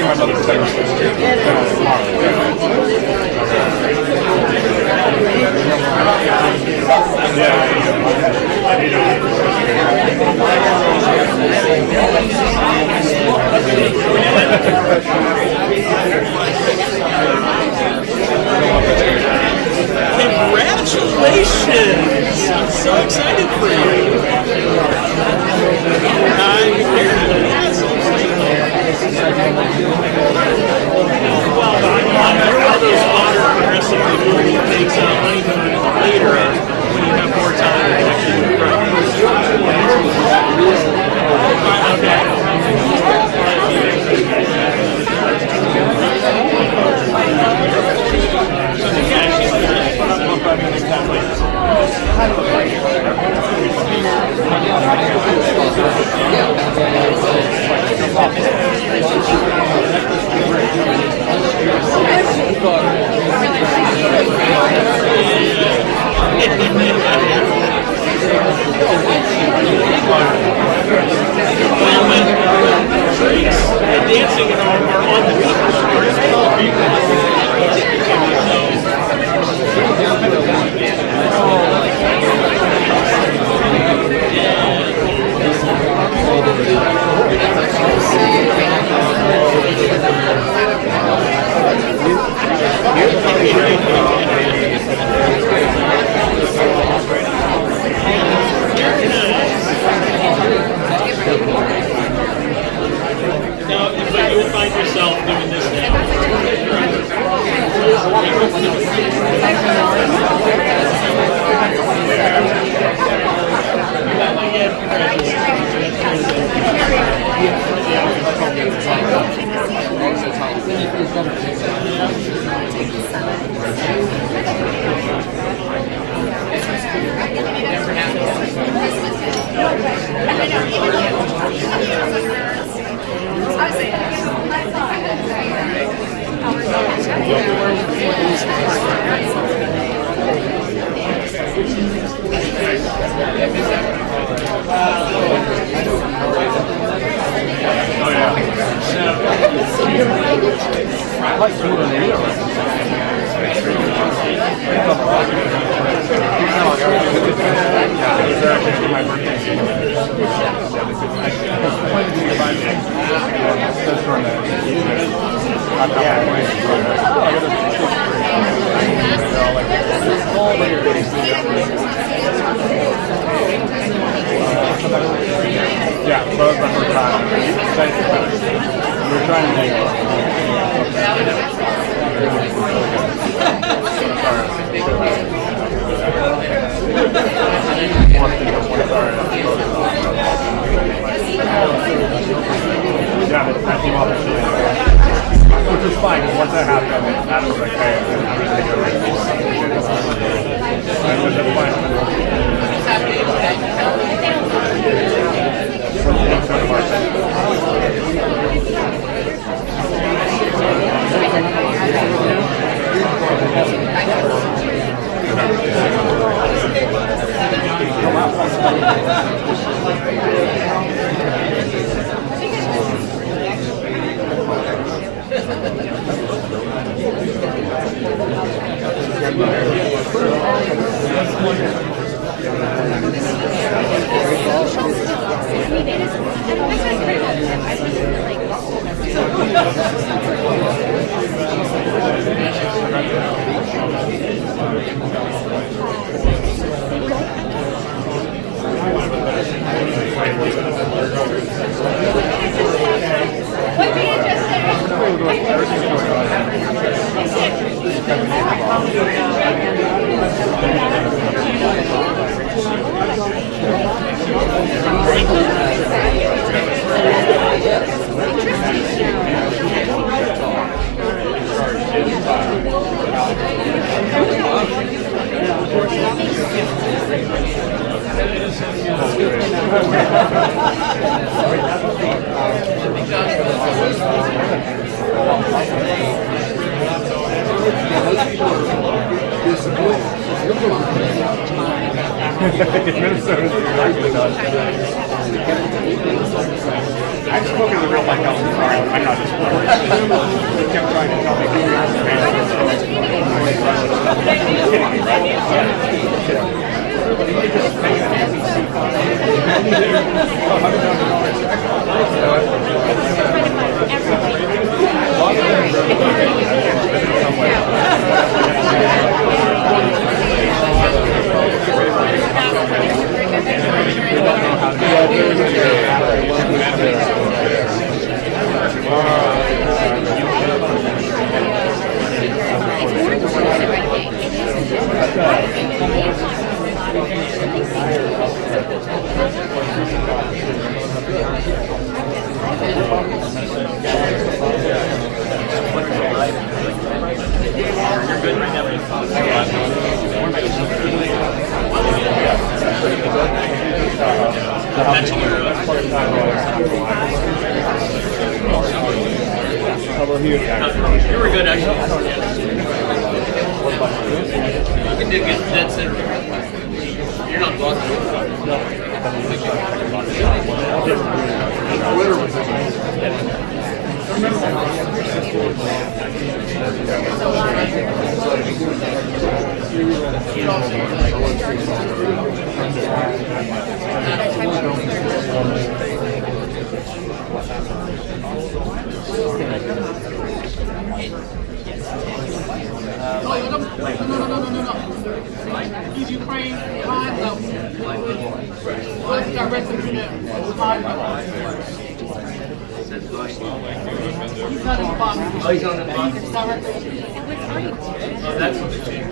see my mother tomorrow. Congratulations! I'm so excited for you. Well, how those water progressively takes honeymoon later when you have more time to actually do dancing are on the beach. But you will find yourself doing this now. Yeah, so that was my first time. We were trying to do yeah, I came off the shit. Which was fine, because once that happened, that was like, hey, I'm going to go right now. That's fine. Minnesota's exactly done. I've spoken to the real Mike Ellison. Sorry, I'm not just He kept trying to tell me who You were good, actually. You can do good dead center. You're not blocking. No. He's Ukraine, high level. Let's direct him to them. High level. He's not in the box. Oh, he's on the box. It's direct. Oh, that's what they changed.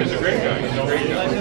He's a great guy. He's a great guy.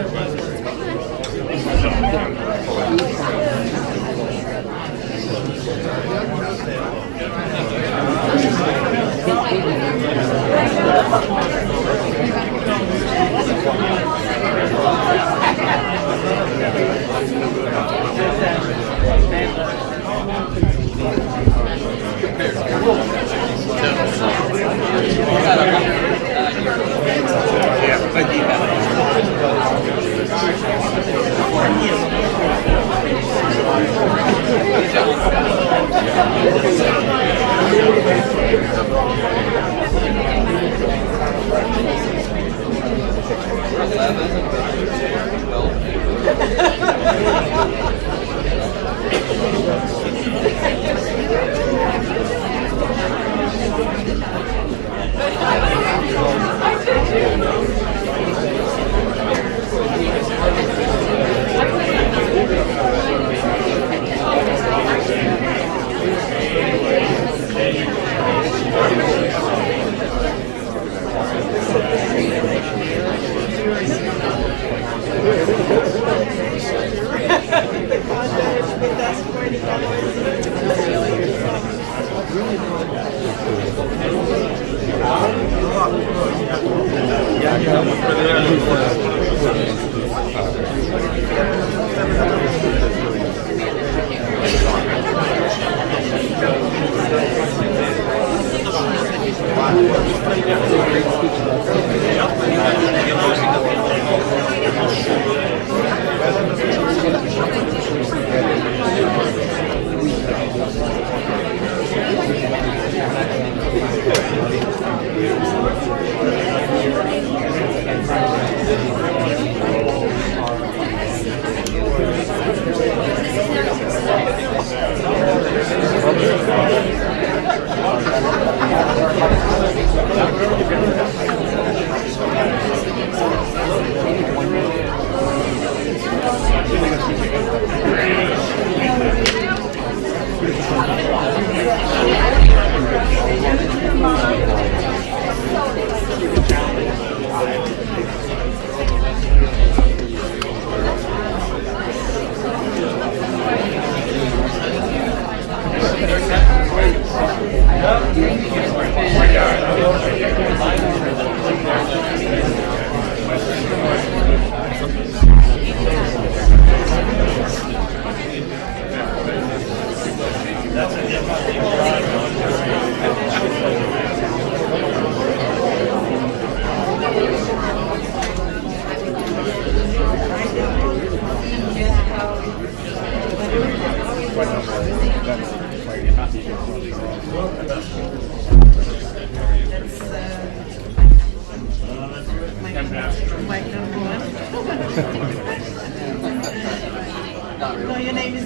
No, your name is.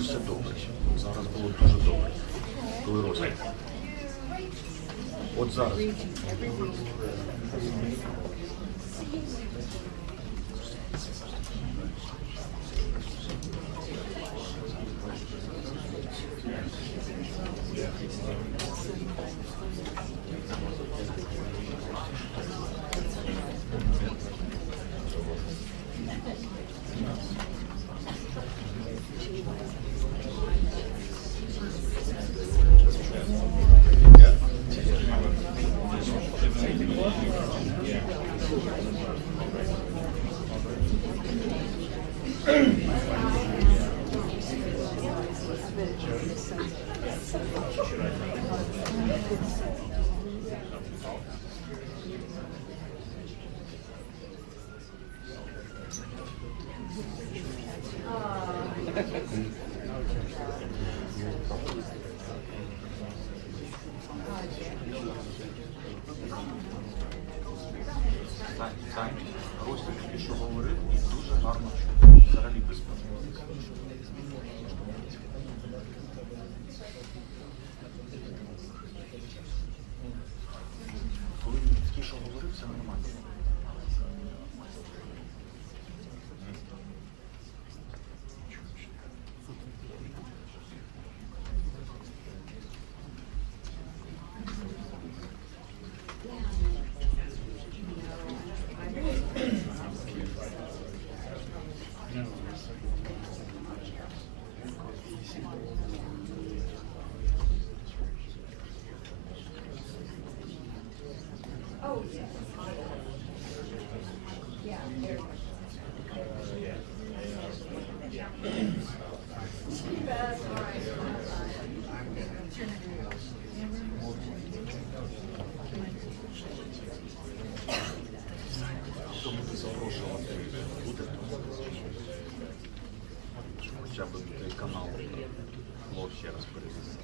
Все добре. Зараз було дуже добре. Коли розгляд. От зараз. Ось тільки що говорив, дуже гарно, взагалі без проблем. Коли він тільки що говорив, це нормально. Хоча б той канал ще раз перевести.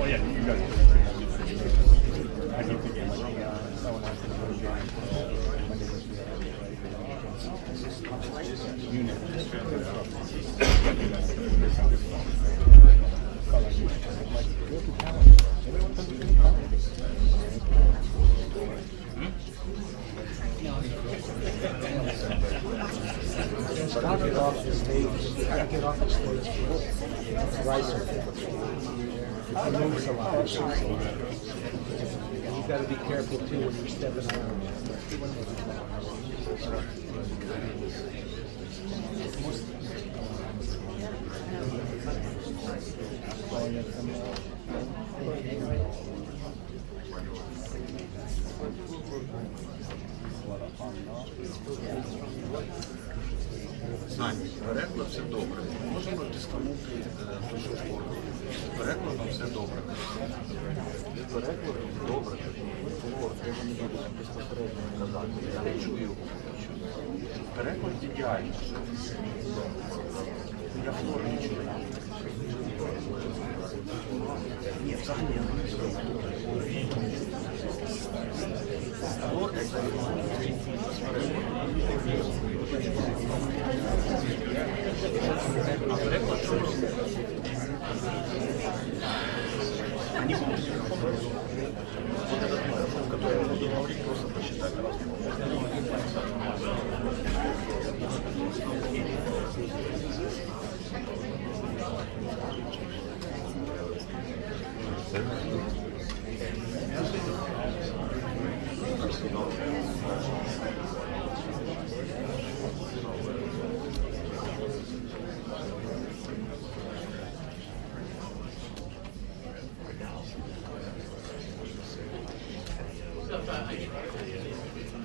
Well, yeah, you guys. I keep thinking like someone has to negotiate. Get off the stage. Get off the stage. Right. It moves a lot. And you got to be careful too when you're stepping around. Знаєте, переклад все добре. Можемо дисконути ту форму. Перекладом все добре. Переклад добре. Треба не безпосередньо казати. Я не чую його. Переклад ідеальний. Я флор не чую. Ні, взагалі я не чую. Флор – це они будут вот этот микрофон, который я буду говорить, просто посчитать раз.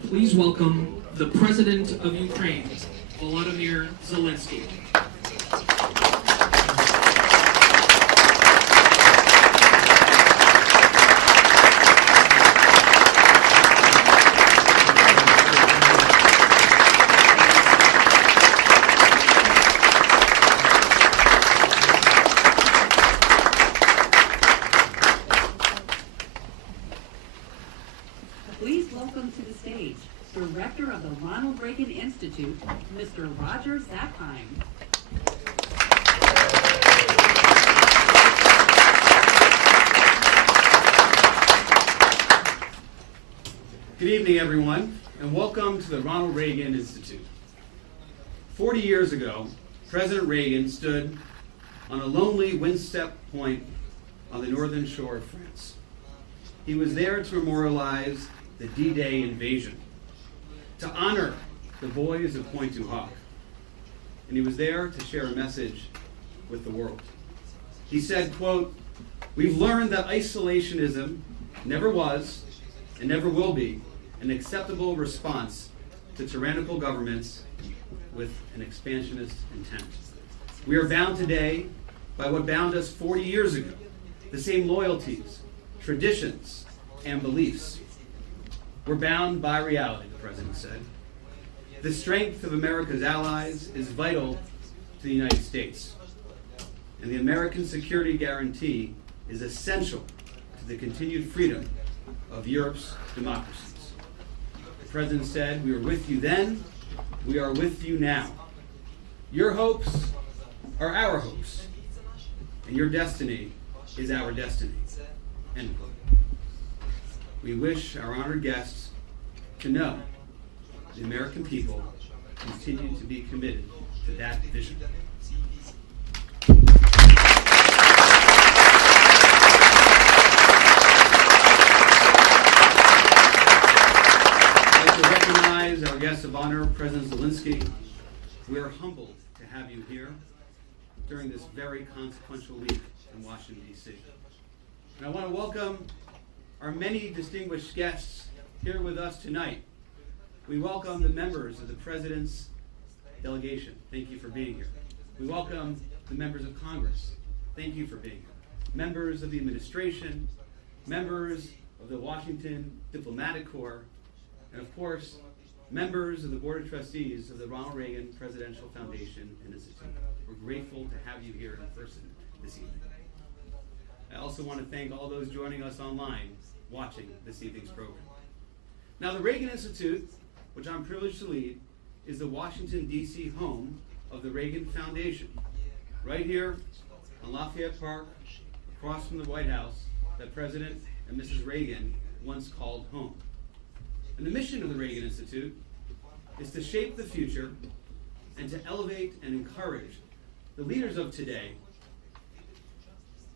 Please welcome the President of Ukraine, Volodymyr Zelenskyy. Please welcome to the stage, Director of the Ronald Reagan Institute, Mr. Roger Zakheim. Good evening, everyone, and welcome to the Ronald Reagan Institute. 40 years ago, President Reagan stood on a lonely windswept point on the northern shore of France. He was there to memorialize the D-Day invasion, to honor the boys of Pointe du Hoc, and he was there to share a message with the world. He said, quote, "We've learned that isolationism never was and never will be an acceptable response to tyrannical governments with an expansionist intent. We are bound today by what bound us 40 years ago, the same loyalties, traditions, and beliefs. We're bound by reality," the President said. The strength of America's allies is vital to the United States, and the American security guarantee is essential to the continued freedom of Europe's democracies. The President said, "We were with you then, we are with you now. Your hopes are our hopes, and your destiny is our destiny." End quote. We wish our honored guests to know the American people continue to be committed to that vision. I'd like to recognize our guest of honor, President Zelenskyy. We are humbled to have you here during this very consequential week in Washington, D.C. And I want to welcome our many distinguished guests here with us tonight. We welcome the members of the President's delegation. Thank you for being here. We welcome the members of Congress. Thank you for being here. Members of the administration, members of the Washington Diplomatic Corps, and of course, members of the Board of Trustees of the Ronald Reagan Presidential Foundation and Institute. We're grateful to have you here in person this evening. I also want to thank all those joining us online watching this evening's program. Now, the Reagan Institute, which I'm privileged to lead, is the Washington, D.C. home of the Reagan Foundation, right here on Lafayette Park, across from the White House, that President and Mrs. Reagan once called home. And the mission of the Reagan Institute is to shape the future and to elevate and encourage the leaders of today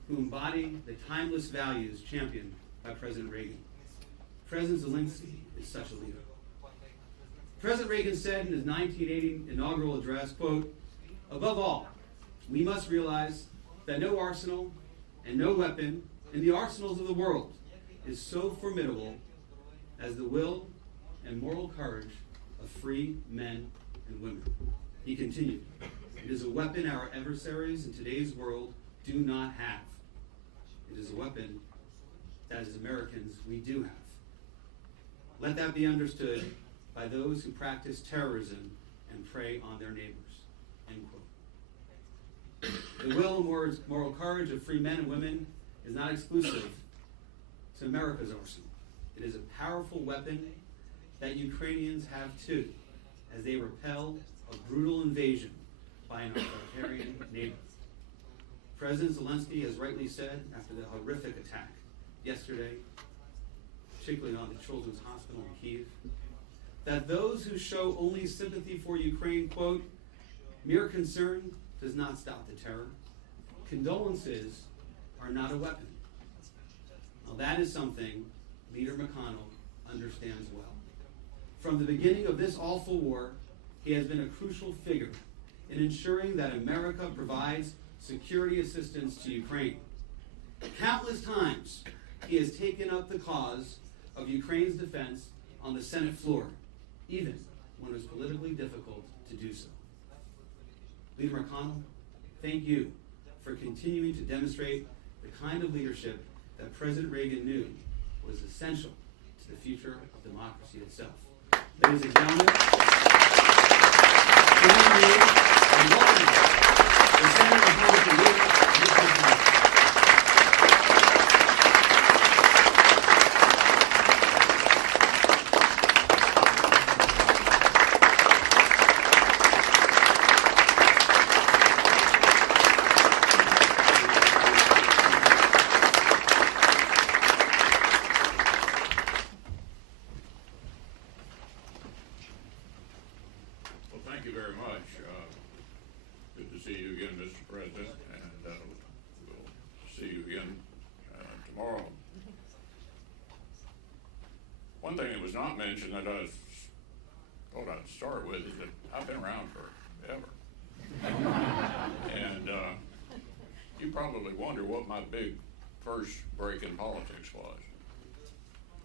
who embody the timeless values championed by President Reagan. President Zelenskyy is such a leader. President Reagan said in his 1980 inaugural address, quote, "Above all, we must realize that no arsenal and no weapon in the arsenals of the world is so formidable as the will and moral courage of free men and women." He continued, "It is a weapon our adversaries in today's world do not have. It is a weapon that as Americans we do have. Let that be understood by those who practice terrorism and prey on their neighbors." End quote. The will and moral courage of free men and women is not exclusive to America's arsenal. It is a powerful weapon that Ukrainians have too, as they repel a brutal invasion by an authoritarian neighbor. President Zelenskyy has rightly said, after the horrific attack yesterday, particularly on the Children's Hospital in Kyiv, that those who show only sympathy for Ukraine, quote, "mere concern does not stop the terror. Condolences are not a weapon." Now that is something Leader McConnell understands well. From the beginning of this awful war, he has been a crucial figure in ensuring that America provides security assistance to Ukraine. Countless times, he has taken up the cause of Ukraine's defense on the Senate floor, even when it was politically difficult to do so. Leader McConnell, thank you for continuing to demonstrate the kind of leadership that President Reagan knew was essential to the future of democracy itself. Ladies and gentlemen, join me in welcoming the Senator Mitch McConnell. Well, thank you very much. Good to see you again, Mr. President, and we'll see you again tomorrow. One thing that was not mentioned that I thought I'd start with is that I've been around forever. And you probably wonder what my big first break in politics was.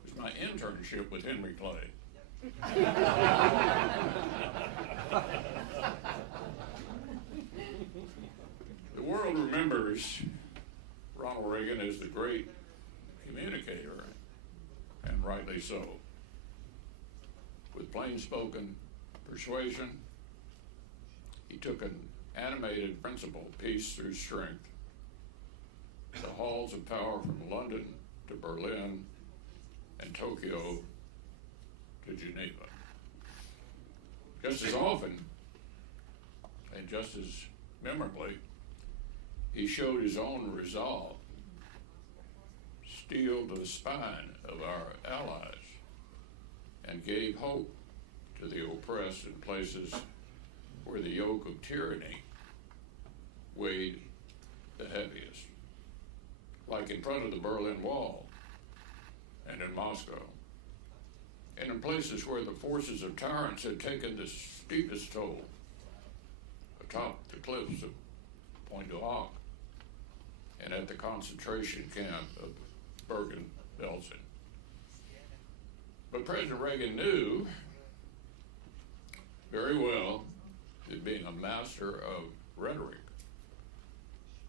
It was my internship with Henry Clay. The world remembers Ronald Reagan as the great communicator, and rightly so. With plain-spoken persuasion, he took an animated principle, peace through strength, the halls of power from London to Berlin and Tokyo to Geneva. Just as often, and just as memorably, he showed his own resolve, steel to the spine of our allies, and gave hope to the oppressed in places where the yoke of tyranny weighed the heaviest, like in front of the Berlin Wall and in Moscow, and in places where the forces of tyrants had taken the steepest toll, atop the cliffs of Point du Hoc and at the concentration camp of Bergen-Belsen. But President Reagan knew very well that being a master of rhetoric,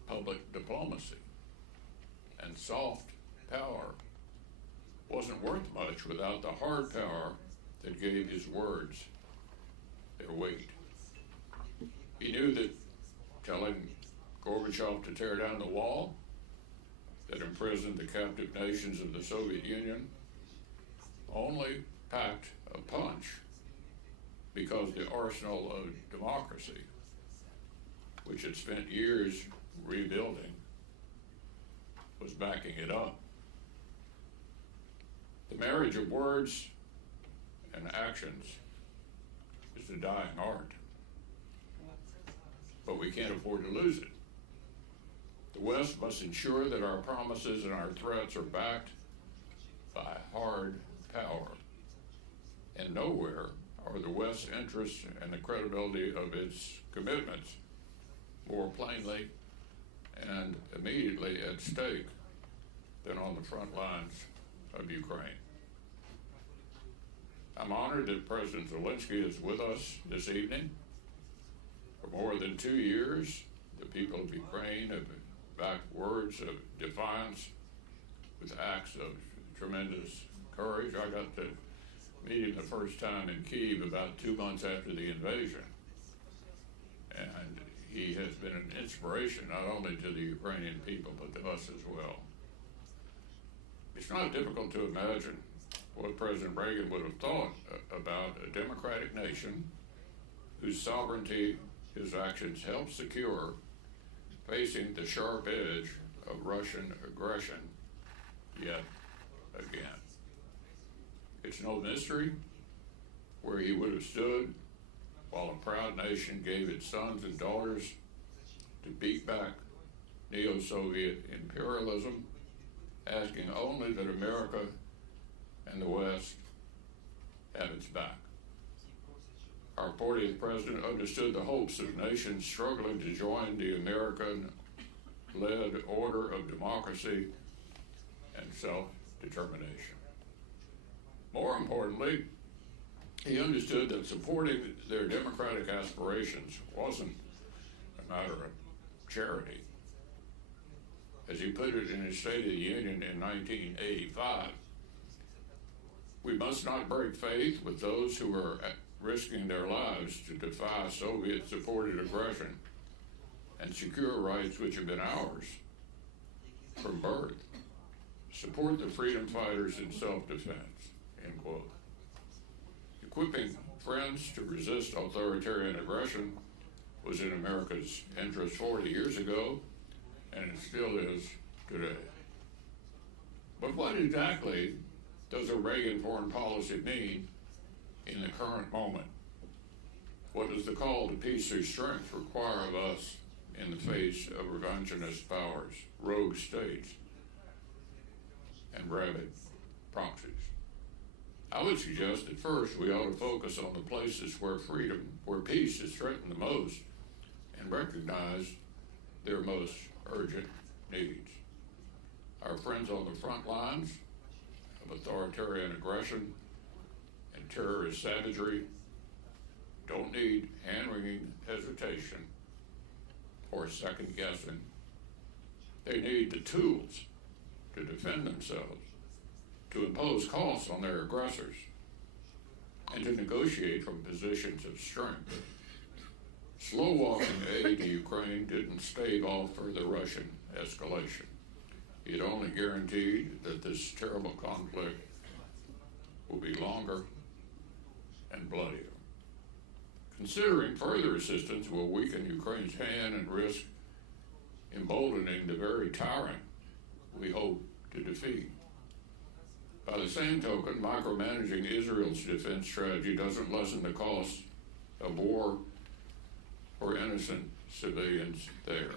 public diplomacy, and soft power wasn't worth much without the hard power that gave his words their weight. He knew that telling Gorbachev to tear down the wall that imprisoned the captive nations of the Soviet Union only packed a punch because the arsenal of democracy, which had spent years rebuilding, was backing it up. The marriage of words and actions is a dying art, but we can't afford to lose it. The West must ensure that our promises and our threats are backed by hard power. And nowhere are the West's interests and the credibility of its commitments more plainly and immediately at stake than on the front lines of Ukraine. I'm honored that President Zelenskyy is with us this evening. For more than 2 years, the people of Ukraine have backed words of defiance with acts of tremendous courage. I got to meet him the first time in Kyiv about 2 months after the invasion. And he has been an inspiration not only to the Ukrainian people, but to us as well. It's not difficult to imagine what President Reagan would have thought about a democratic nation whose sovereignty his actions helped secure, facing the sharp edge of Russian aggression yet again. It's no mystery where he would have stood while a proud nation gave its sons and daughters to beat back neo-Soviet imperialism, asking only that America and the West have its back. Our 40th president understood the hopes of nations struggling to join the American-led order of democracy and self-determination. More importantly, he understood that supporting their democratic aspirations wasn't a matter of charity. As he put it in his State of the Union in 1985, we must not break faith with those who are risking their lives to defy Soviet-supported aggression and secure rights which have been ours from birth. Support the freedom fighters in self-defense, end quote. Equipping friends to resist authoritarian aggression was in America's interest 40 years ago, and it still is today. But what exactly does a Reagan foreign policy mean in the current moment? What does the call to peace through strength require of us in the face of revisionist powers, rogue states, and rabid proxies? I would suggest that first we ought to focus on the places where freedom, where peace is threatened the most, and recognize their most urgent needs. Our friends on the front lines of authoritarian aggression and terrorist savagery don't need hand-wringing hesitation or second guessing. They need the tools to defend themselves, to impose costs on their aggressors, and to negotiate from positions of strength. Slow-walking aid to Ukraine didn't stave off further Russian escalation. It only guaranteed that this terrible conflict will be longer and bloodier. Considering further assistance will weaken Ukraine's hand and risk emboldening the very tyrant we hope to defeat. By the same token, micromanaging Israel's defense strategy doesn't lessen the cost of war for innocent civilians there.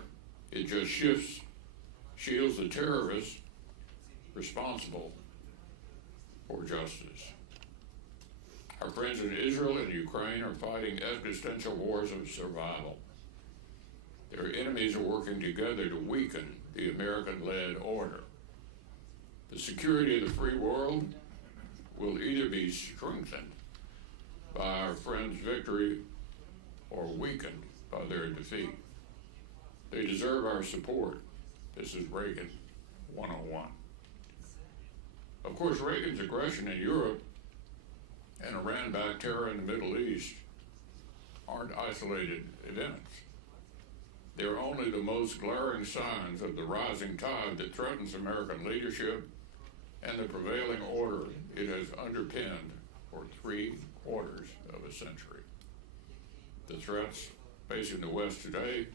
It just shields the terrorists responsible for justice. Our friends in Israel and Ukraine are fighting existential wars of survival. Their enemies are working together to weaken the American-led order. The security of the free world will either be strengthened by our friends' victory or weakened by their defeat. They deserve our support. This is Reagan 101. Of course, Reagan's aggression in Europe and Iran-backed terror in the Middle East aren't isolated events. They're only the most glaring signs of the rising tide that threatens American leadership and the prevailing order it has underpinned for 3/4 of a century. The threats facing the West today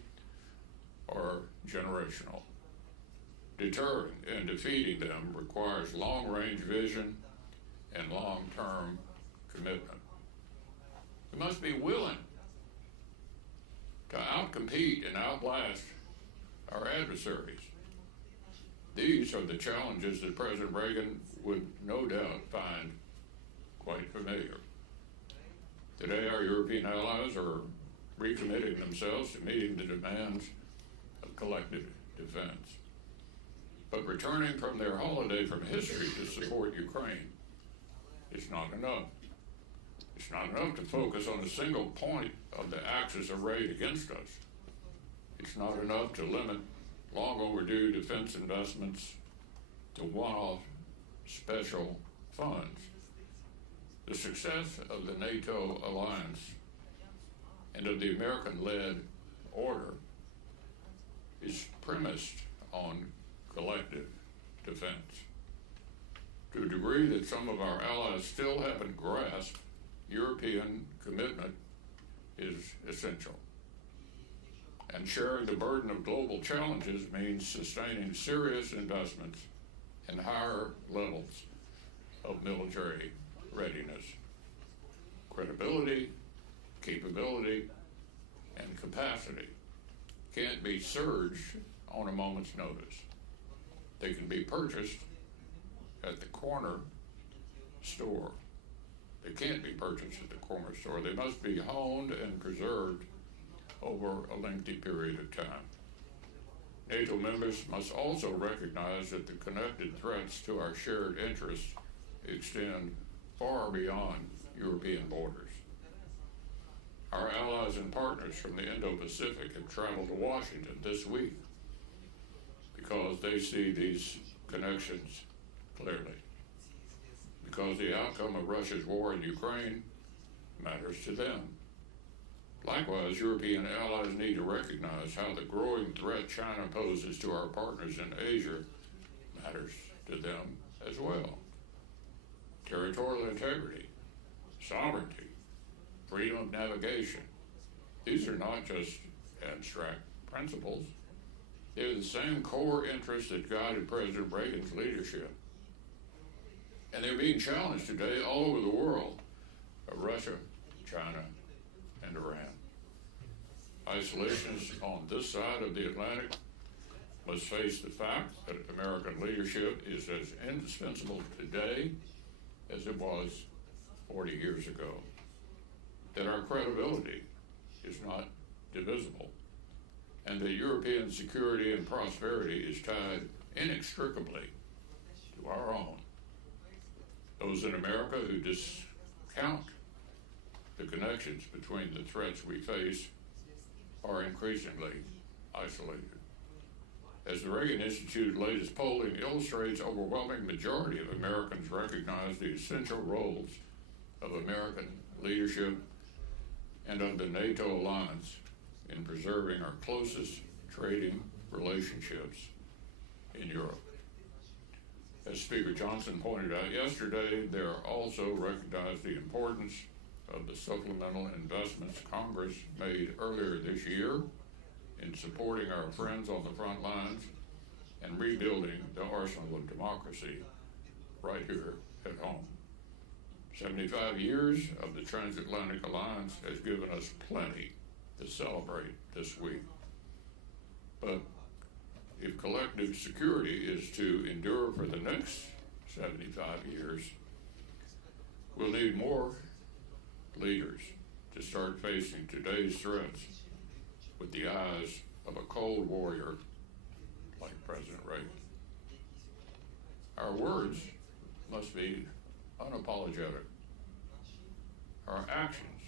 are generational. Deterring and defeating them requires long-range vision and long-term commitment. We must be willing to outcompete and outlast our adversaries. These are the challenges that President Reagan would no doubt find quite familiar. Today, our European allies are recommitting themselves to meeting the demands of collective defense. But returning from their holiday from history to support Ukraine is not enough. It's not enough to focus on a single point of the axis arrayed against us. It's not enough to limit long overdue defense investments to one-off special funds. The success of the NATO alliance and of the American-led order is premised on collective defense. To a degree that some of our allies still haven't grasped, European commitment is essential. And sharing the burden of global challenges means sustaining serious investments in higher levels of military readiness. Credibility, capability, and capacity can't be surged on a moment's notice. They can be purchased at the corner store. They can't be purchased at the corner store. They must be honed and preserved over a lengthy period of time. NATO members must also recognize that the connected threats to our shared interests extend far beyond European borders. Our allies and partners from the Indo-Pacific have traveled to Washington this week because they see these connections clearly. Because the outcome of Russia's war in Ukraine matters to them. Likewise, European allies need to recognize how the growing threat China poses to our partners in Asia matters to them as well. Territorial integrity, sovereignty, freedom of navigation. These are not just abstract principles. They're the same core interests that guided President Reagan's leadership. And they're being challenged today all over the world by Russia, China, and Iran. Isolationists on this side of the Atlantic must face the fact that American leadership is as indispensable today as it was 40 years ago, that our credibility is not divisible, and that European security and prosperity is tied inextricably to our own. Those in America who discount the connections between the threats we face are increasingly isolated. As the Reagan Institute's latest polling illustrates, overwhelming majority of Americans recognize the essential roles of American leadership and of the NATO alliance in preserving our closest trading relationships in Europe. As Speaker Johnson pointed out yesterday, they also recognize the importance of the supplemental investments Congress made earlier this year in supporting our friends on the front lines and rebuilding the arsenal of democracy right here at home. 75 years of the transatlantic alliance has given us plenty to celebrate this week. But if collective security is to endure for the next 75 years, we'll need more leaders to start facing today's threats with the eyes of a cold warrior like President Reagan. Our words must be unapologetic. Our actions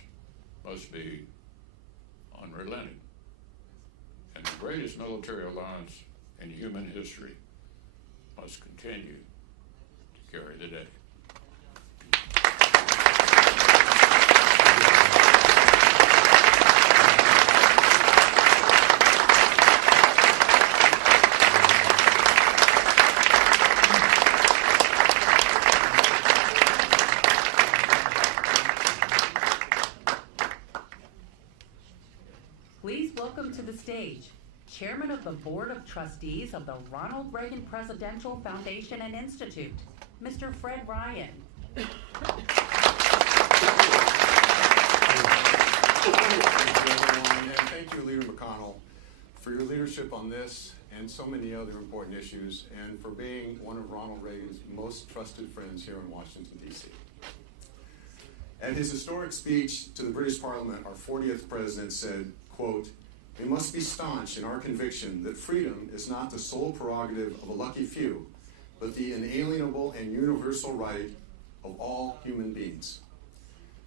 must be unrelenting. And the greatest military alliance in human history must continue to carry the day. stage, Chairman of the Board of Trustees of the Ronald Reagan Presidential Foundation and Institute, Mr. Fred Ryan. Thank you, everyone, and thank you, Leader McConnell, for your leadership on this and so many other important issues, and for being one of Ronald Reagan's most trusted friends here in Washington, D.C. At his historic speech to the British Parliament, our 40th president said, quote, "We must be staunch in our conviction that freedom is not the sole prerogative of a lucky few, but the inalienable and universal right of all human beings."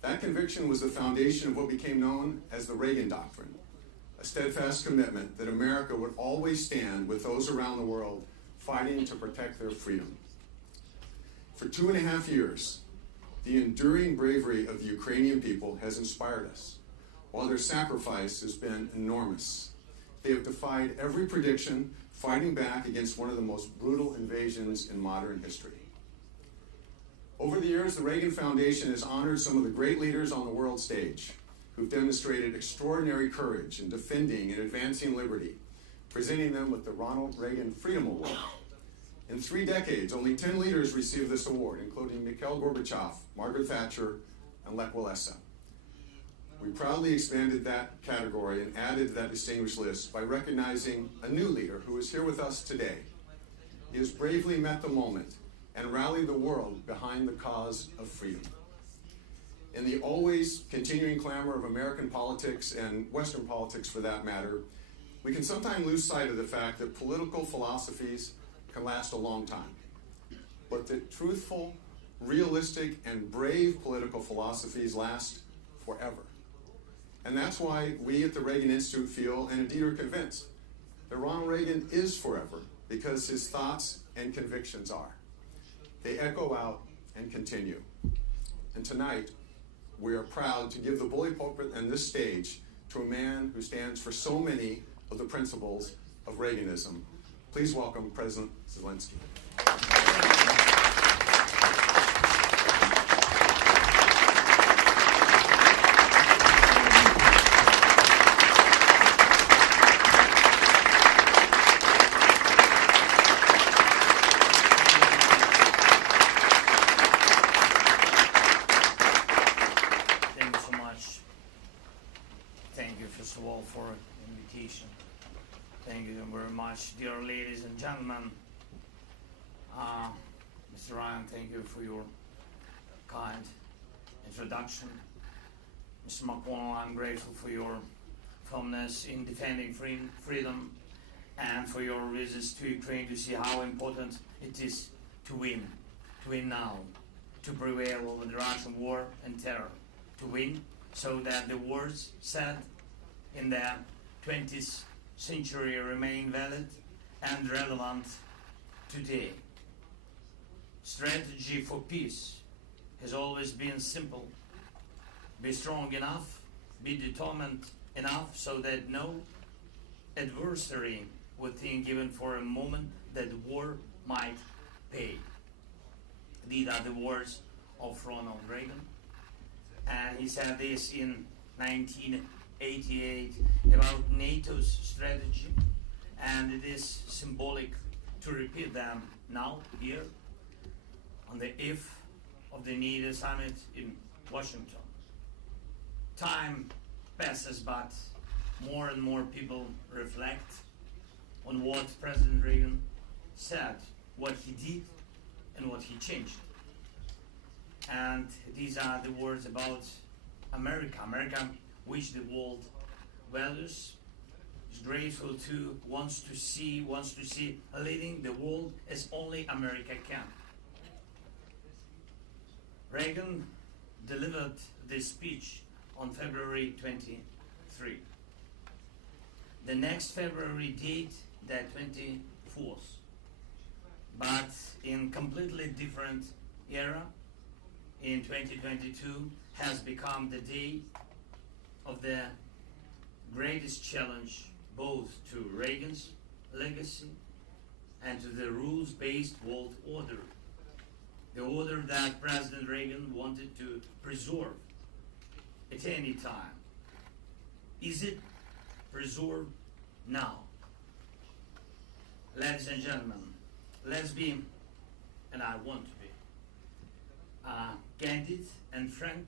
That conviction was the foundation of what became known as the Reagan Doctrine, a steadfast commitment that America would always stand with those around the world fighting to protect their freedom. For 2.5 years, the enduring bravery of the Ukrainian people has inspired us, while their sacrifice has been enormous. They have defied every prediction, fighting back against one of the most brutal invasions in modern history. Over the years, the Reagan Foundation has honored some of the great leaders on the world stage who've demonstrated extraordinary courage in defending and advancing liberty, presenting them with the Ronald Reagan Freedom Award. In 3 decades, only 10 leaders received this award, including Mikhail Gorbachev, Margaret Thatcher, and Lech Walesa. We proudly expanded that category and added to that distinguished list by recognizing a new leader who is here with us today. He has bravely met the moment and rallied the world behind the cause of freedom. In the always continuing clamor of American politics and Western politics for that matter, we can sometimes lose sight of the fact that political philosophies can last a long time, but that truthful, realistic, and brave political philosophies last forever. And that's why we at the Reagan Institute feel, and indeed are convinced, that Ronald Reagan is forever, because his thoughts and convictions are. They echo out and continue. And tonight, we are proud to give the bully pulpit and this stage to a man who stands for so many of the principles of Reaganism. Please welcome President Zelenskyy. Thank you so much. Thank you, first of all, for the invitation. Thank you very much, dear ladies and gentlemen. Mr. Ryan, thank you for your kind introduction. Mr. McConnell, I'm grateful for your firmness in defending freedom and for your visits to Ukraine to see how important it is to win now, to prevail over the Russian war and terror, to win so that the words said in the 20th century remain valid and relevant today. Strategy for peace has always been simple. Be strong enough, be determined enough so that no adversary would think even for a moment that war might pay. These are the words of Ronald Reagan, and he said this in 1988 about NATO's strategy, and it is symbolic to repeat them now here on the eve of the NATO summit in Washington. Time passes, but more and more people reflect on what President Reagan said, what he did, and what he changed. And these are the words about America, which the world values, is grateful to, wants to see leading the world as only America can. Reagan delivered this speech on February 23. The next February date, the 24th, but in completely different era, in 2022, has become the day of the greatest challenge both to Reagan's legacy and to the rules-based world order. The order that President Reagan wanted to preserve at any time. Is it preserved now. Ladies and gentlemen, let's be, and I want to be, candid and frank.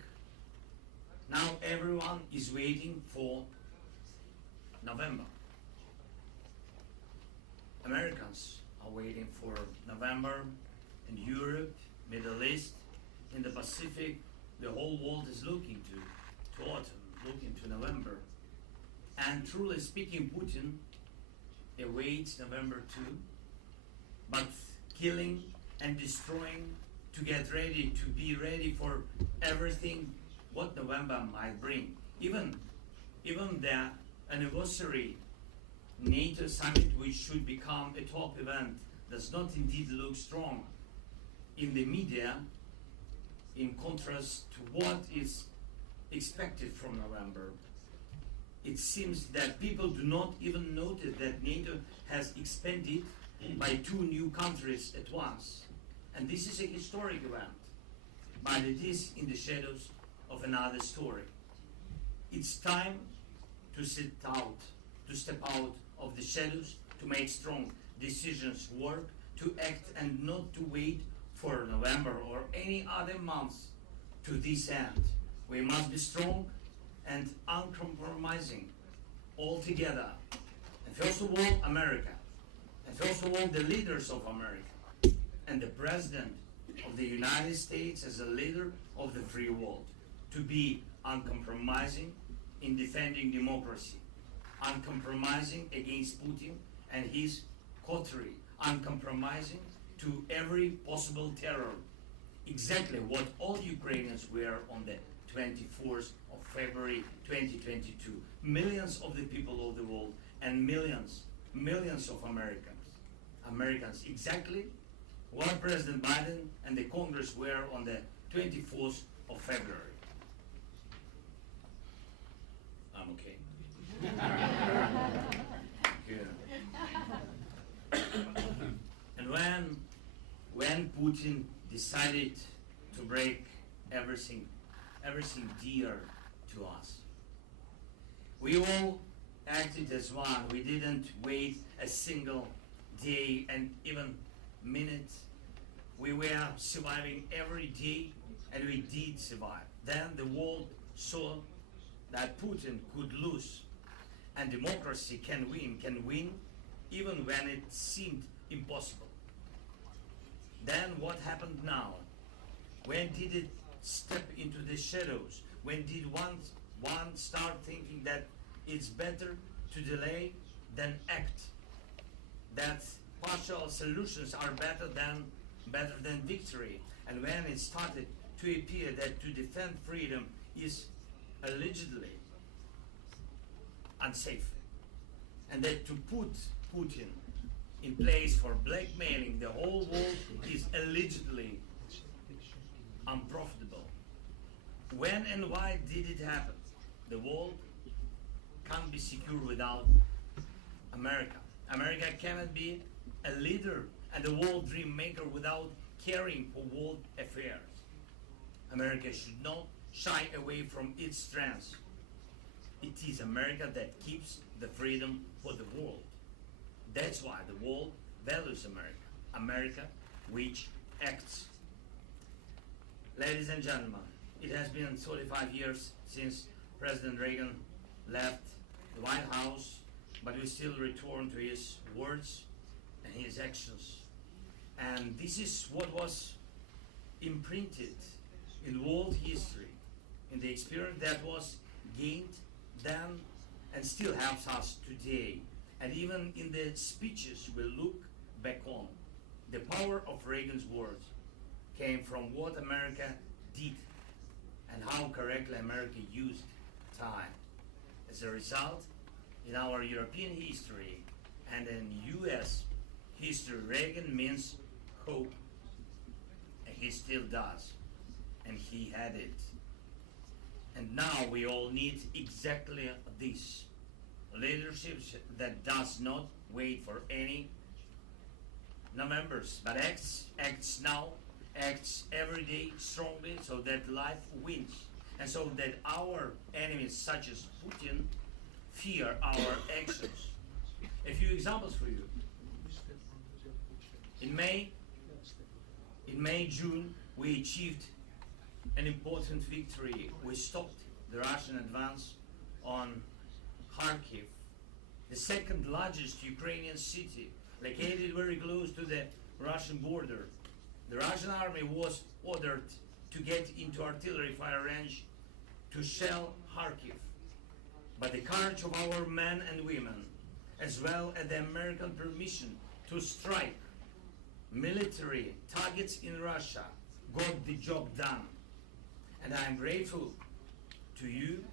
Now everyone is waiting for November. Americans are waiting for November. In Europe, Middle East, in the Pacific, the whole world is looking to autumn, looking to November. And truly speaking, Putin awaits November too, but killing and destroying to get ready, to be ready for everything what November might bring. Even the anniversary NATO summit, which should become a top event, does not indeed look strong in the media, in contrast to what is expected from November. It seems that people do not even notice that NATO has expanded by 2 new countries at once. And this is a historic event, but it is in the shadows of another story. It's time to step out of the shadows, to make strong decisions, work, to act, and not to wait for November or any other month to this end. We must be strong and uncompromising all together. And first of all, America. And first of all, the leaders of America. And the President of the United States as a leader of the free world. To be uncompromising in defending democracy. Uncompromising against Putin and his coterie. Uncompromising to every possible terror. Exactly what all Ukrainians were on the 24th of February 2022. Millions of the people of the world and millions of Americans, exactly what President Biden and the Congress were on the 24th of February. I'm okay. Good. And when Putin decided to break everything dear to us, we all acted as one. We didn't wait a single day and even minute. We were surviving every day, and we did survive. Then the world saw that Putin could lose, and democracy can win even when it seemed impossible. Then what happened now? When did it step into the shadows? When did one start thinking that it's better to delay than act? That partial solutions are better than victory. And when it started to appear that to defend freedom is allegedly unsafe, and that to put Putin in place for blackmailing the whole world is allegedly unprofitable. When and why did it happen? The world can't be secure without America. America cannot be a leader and a world dream maker without caring for world affairs. America should not shy away from its strengths. It is America that keeps the freedom for the world. That's why the world values America. America which acts. Ladies and gentlemen, it has been 35 years since President Reagan left the White House, but we still return to his words and his actions. And this is what was imprinted in world history, in the experience that was gained then and still helps us today. And even in the speeches we look back on, the power of Reagan's words came from what America did and how correctly America used time. As a result, in our European history and in US history, Reagan means hope, and he still does, and he had it. And now we all need exactly this. Leadership that does not wait for any Novembers, but acts now, acts every day strongly so that life wins. And so that our enemies such as Putin fear our actions. A few examples for you. In May, June, we achieved an important victory. We stopped the Russian advance on Kharkiv, the second largest Ukrainian city, located very close to the Russian border. The Russian army was ordered to get into artillery fire range to shell Kharkiv. But the courage of our men and women, as well as the American permission to strike military targets in Russia, got the job done. And I'm grateful to you.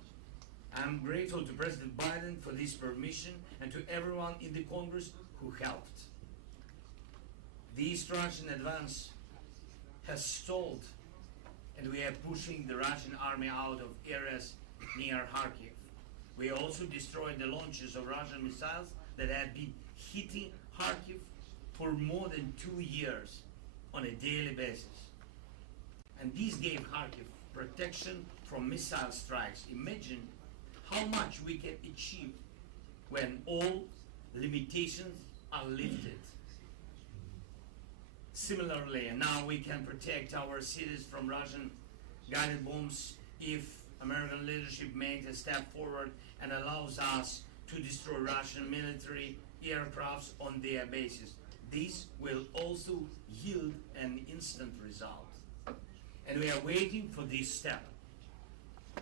I'm grateful to President Biden for this permission and to everyone in the Congress who helped. This Russian advance has stalled, and we are pushing the Russian army out of areas near Kharkiv. We also destroyed the launches of Russian missiles that had been hitting Kharkiv for more than 2 years on a daily basis. And this gave Kharkiv protection from missile strikes. Imagine how much we can achieve when all limitations are lifted. Similarly, now we can protect our cities from Russian guided bombs if American leadership makes a step forward and allows us to destroy Russian military aircrafts on their bases. This will also yield an instant result. And we are waiting for this step.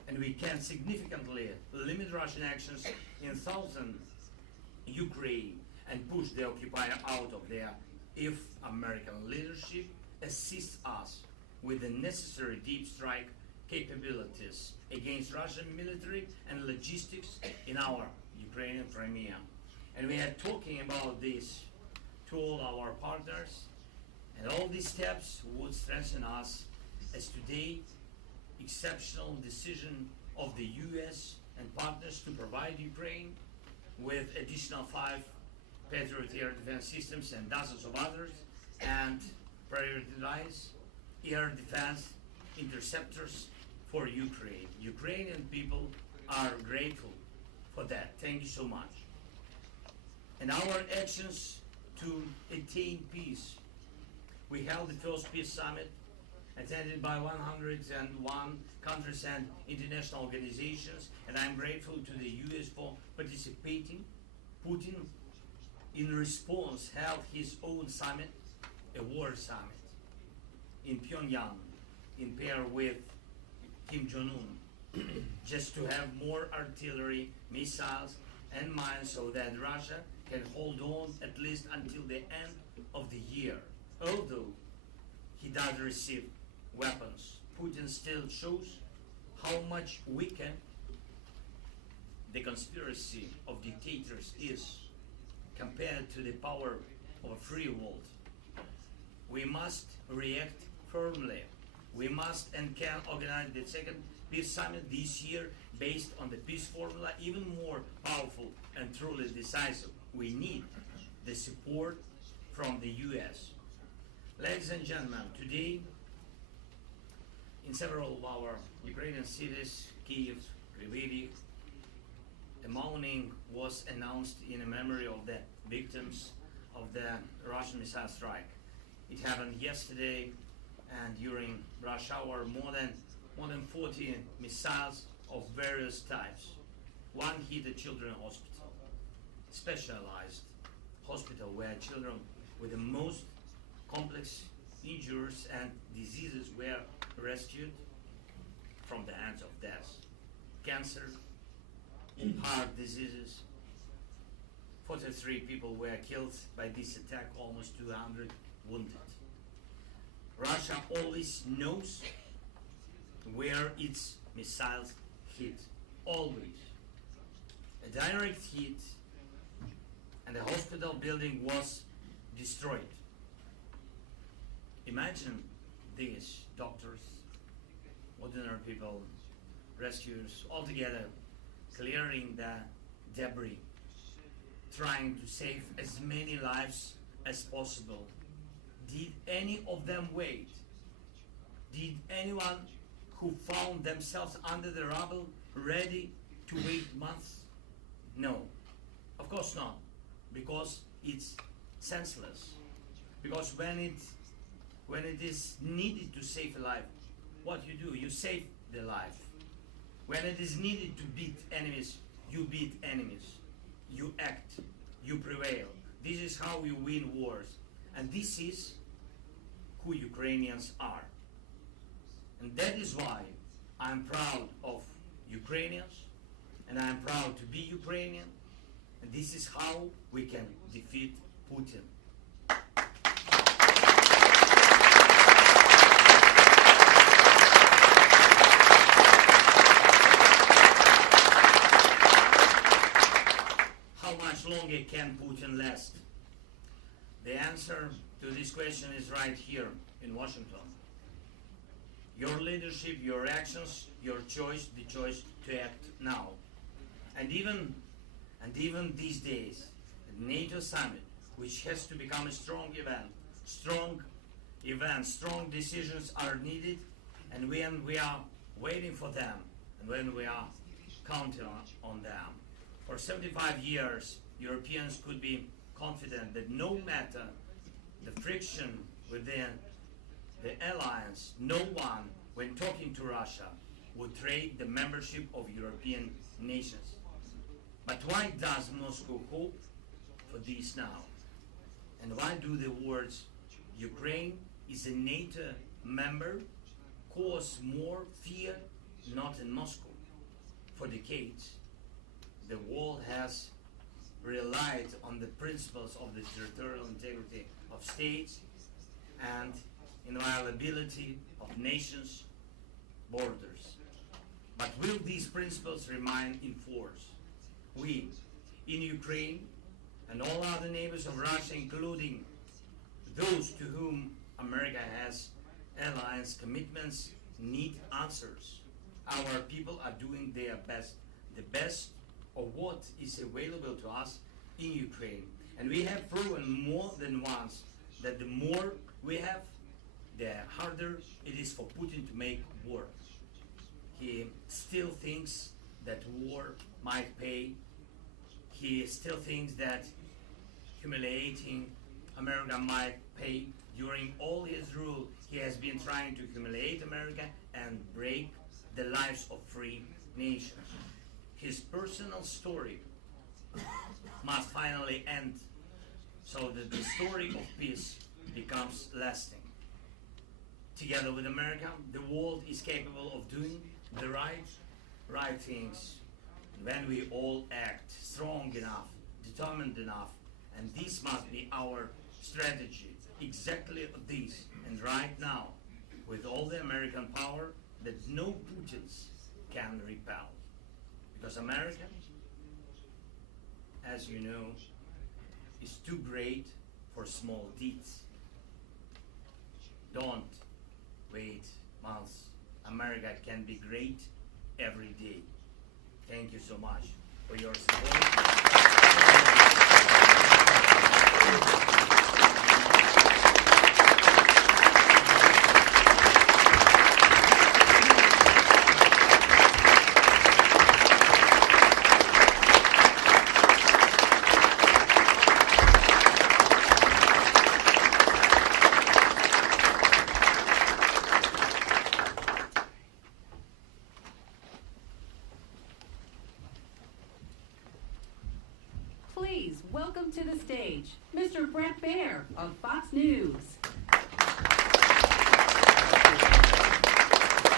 And we can significantly limit Russian actions in southern Ukraine and push the occupier out of there if American leadership assists us with the necessary deep strike capabilities against Russian military and logistics in our Ukrainian Crimea. And we are talking about this to all our partners, and all these steps would strengthen us as today exceptional decision of the US and partners to provide Ukraine with additional 5 Patriot air defense systems and dozens of others, and prioritize air defense interceptors for Ukraine. Ukrainian people are grateful for that. Thank you so much. And our actions to attain peace. We held the first peace summit attended by 101 countries and international organizations, and I'm grateful to the US for participating. Putin, in response, held his own summit, a war summit, in Pyongyang, in pair with Kim Jong-un, just to have more artillery, missiles, and mines so that Russia can hold on at least until the end of the year. Although he does receive weapons, Putin still shows how much weaker the conspiracy of dictators is compared to the power of a free world. We must react firmly. We must and can organize the second peace summit this year based on the peace formula, even more powerful and truly decisive. We need the support from the US. Ladies and gentlemen, today in several of our Ukrainian cities, Kyiv, Lviv, a mourning was announced in memory of the victims of the Russian missile strike. It happened yesterday, and during rush hour, more than 40 missiles of various types. One hit a children's hospital, specialized hospital where children with the most complex injuries and diseases were rescued from the hands of death. Cancer, heart diseases. 43 people were killed by this attack, almost 200 wounded. Russia always knows where its missiles hit, always. A direct hit, and the hospital building was destroyed. Imagine these doctors, ordinary people, rescuers, all together clearing the debris, trying to save as many lives as possible. Did any of them wait? Did anyone who found themselves under the rubble ready to wait months? No, of course not, because it's senseless. Because when it is needed to save a life, what you do? You save the life. When it is needed to beat enemies, you beat enemies. You act. You prevail. This is how you win wars. And this is who Ukrainians are. And that is why I'm proud of Ukrainians, and I'm proud to be Ukrainian, and this is how we can defeat Putin. How much longer can Putin last? The answer to this question is right here in Washington. Your leadership, your actions, your choice, the choice to act now. And even these days, the NATO summit, which has to become a strong decisions are needed, and when we are waiting for them, and when we are counting on them. For 75 years, Europeans could be confident that no matter the friction within the alliance, no one, when talking to Russia, would trade the membership of European nations. But why does Moscow hope for this now? And why do the words Ukraine is a NATO member cause more fear not in Moscow? For decades, the world has relied on the principles of the territorial integrity of states and inviolability of nations' borders. But will these principles remain in force? We, in Ukraine, and all other neighbors of Russia, including those to whom America has alliance commitments, need answers. Our people are doing their best, the best of what is available to us in Ukraine. And we have proven more than once that the more we have, the harder it is for Putin to make war. He still thinks that war might pay. He still thinks that humiliating America might pay. During all his rule, he has been trying to humiliate America and break the lives of free nations. His personal story must finally end so that the story of peace becomes lasting. Together with America, the world is capable of doing the right things when we all act strong enough, determined enough, and this must be our strategy, exactly this, and right now, with all the American power that no Putins can repel. Because America, as you know, is too great for small deeds. Don't wait months. America can be great every day. Thank you so much for your support. Please welcome to the stage Mr. Brett Baer of Fox News.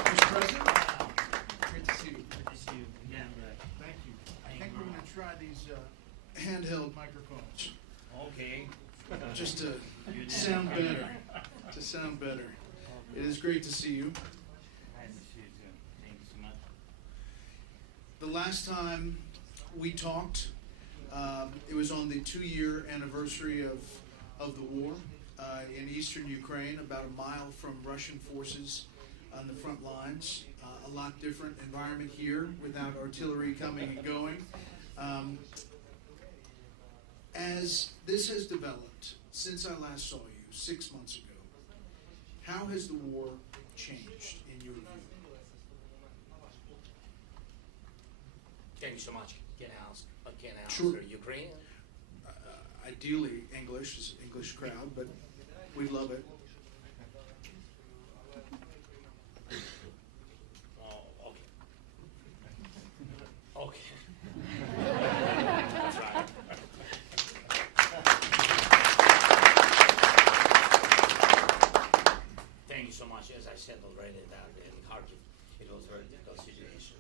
Mr. President, great to see you. Good to see you again, Brett. Thank you. I think we're going to try these handheld microphones. Okay. Just to sound better. To sound better. It is great to see you. Nice to see you too. Thank you so much. The last time we talked, it was on the 2-year anniversary of the war in eastern Ukraine, about a mile from Russian forces on the front lines. A lot different environment here without artillery coming and going. As this has developed since I last saw you 6 months ago, how has the war changed in your view? Thank you so much. Can I ask Sure. Ukrainian? ideally English, it's an English crowd, but we love it. Oh, okay. Okay. That's right. Thank you so much. As I said already, that in Kharkiv, it was a very difficult situation.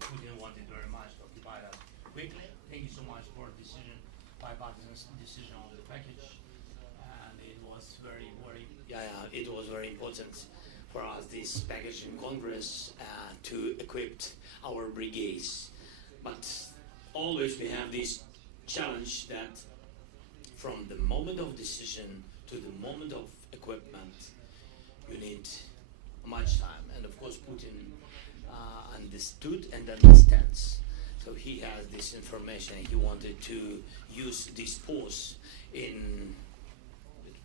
Putin wanted very much to occupy us quickly. Thank you so much for decision, bipartisan decision on the package, and it was very, it was very important for us, this package in Congress, to equip our brigades. But always we have this challenge that from the moment of decision to the moment of equipment, you need much time. And of course, Putin understood and understands. So he has this information. He wanted to use this pause in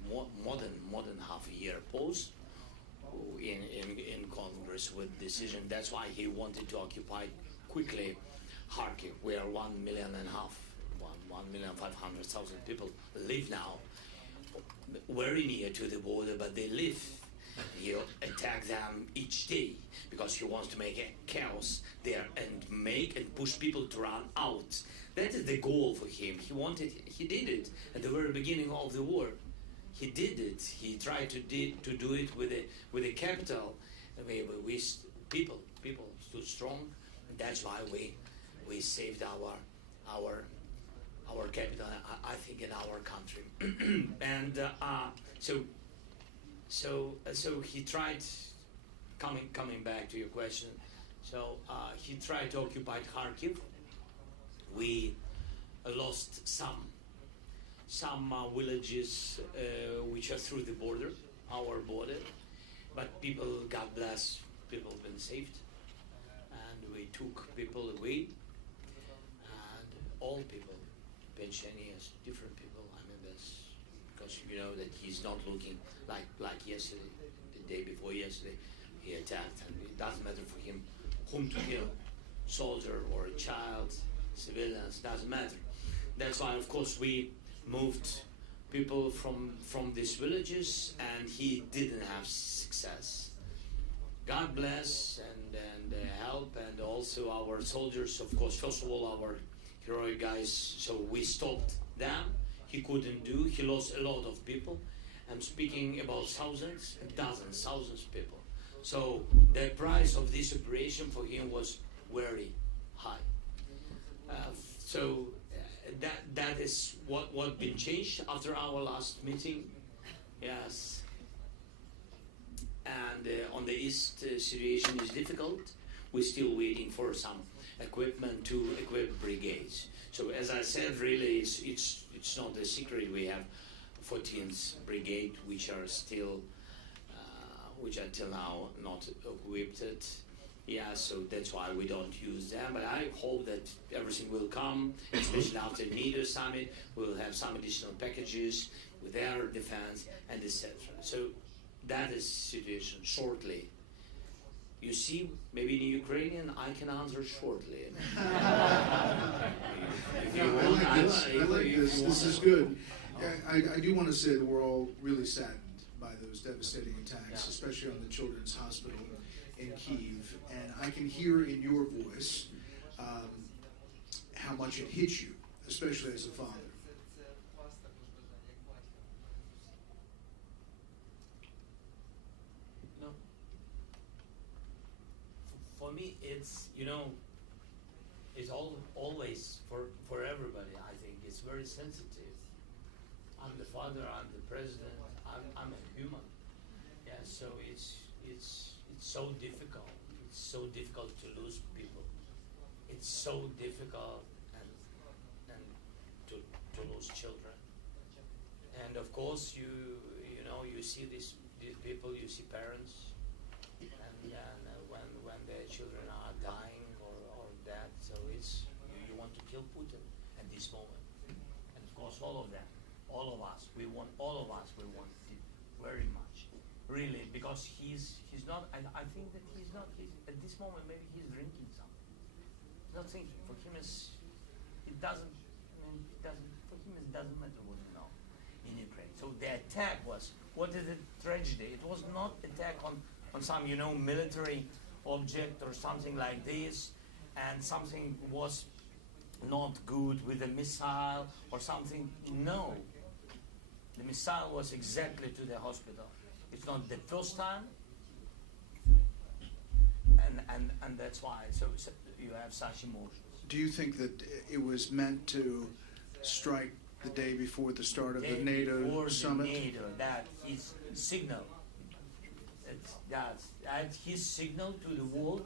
more than half a year pause in Congress with decision. That's why he wanted to occupy quickly Kharkiv, where 1.5 million, 1,500,000 people live now, very near to the border, but they live. He attack them each day because he wants to make a chaos there and push people to run out. That is the goal for him. He did it at the very beginning of the war. He did it. He tried to do it with a capital. We people stood strong. And that's why we saved our capital. I think in our country. And so he tried, coming back to your question, so he tried to occupy Kharkiv. We lost some villages which are through the border, our border, but people, God bless, people have been saved, and we took people away, and all people, pensioners, different people, I mean, that's because you know that he's not looking like yesterday, the day before yesterday, he attacked, and it doesn't matter for him whom to kill, soldier or a child, civilians, doesn't matter. That's why, of course, we moved people from these villages, and he didn't have success. God bless and help, and also our soldiers, of course, first of all, our heroic guys, so we stopped them. He couldn't do, he lost a lot of people. I'm speaking about thousands and dozens, thousands of people. So the price of this operation for him was very high. That is what been changed after our last meeting. Yes. And on the east, situation is difficult. We're still waiting for some equipment to equip brigades. So as I said, really, it's not a secret. We have 14th Brigade, which are still, which are till now not equipped. Yeah, so that's why we don't use them. But I hope that everything will come, especially after NATO summit. We'll have some additional packages with air defense and etc. So that is situation shortly. You see, maybe in Ukrainian, I can answer shortly. I like this. This is good. I do want to say that we're all really saddened by those devastating attacks, especially on the Children's Hospital in Kyiv. And I can hear in your voice how much it hits you, especially as a father. No. For me, it's, you know, it's always for everybody, I think. It's very sensitive. I'm the father, I'm the president, I'm a human. Yeah, so it's so difficult. It's so difficult to lose people. It's so difficult and to lose children. And of course, you know, you see these people, you see parents, and when their children are dying or dead, so it's you want to kill Putin at this moment. And of course, all of them. All of us, we want it very much, really, because he's not. I think that he's at this moment. Maybe he's drinking something. He's not thinking. For him, it doesn't. mean, for him it doesn't matter what you know in Ukraine. So the attack was, what is the tragedy? It was not attack on some, you know, military object or something like this, and something was not good with a missile or something. No. The missile was exactly to the hospital. It's not the first time, and that's why so you have such emotions. Do you think that it was meant to strike the day before the start of the NATO summit? NATO, that his signal. That's his signal to the world,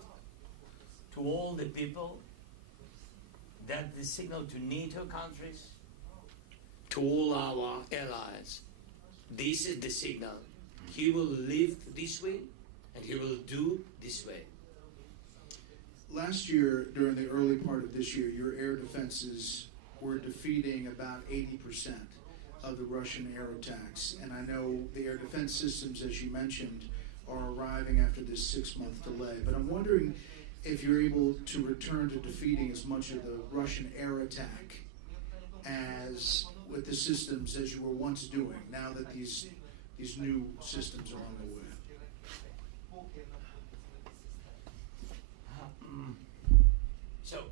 to all the people, that the signal to NATO countries, to all our allies. This is the signal. He will live this way, and he will do this way. Last year, during the early part of this year, your air defenses were defeating about 80% of the Russian air attacks. And I know the air defense systems, as you mentioned, are arriving after this 6-month delay. But I'm wondering if you're able to return to defeating as much of the Russian air attack as with the systems as you were once doing, now that these new systems are on the way. So,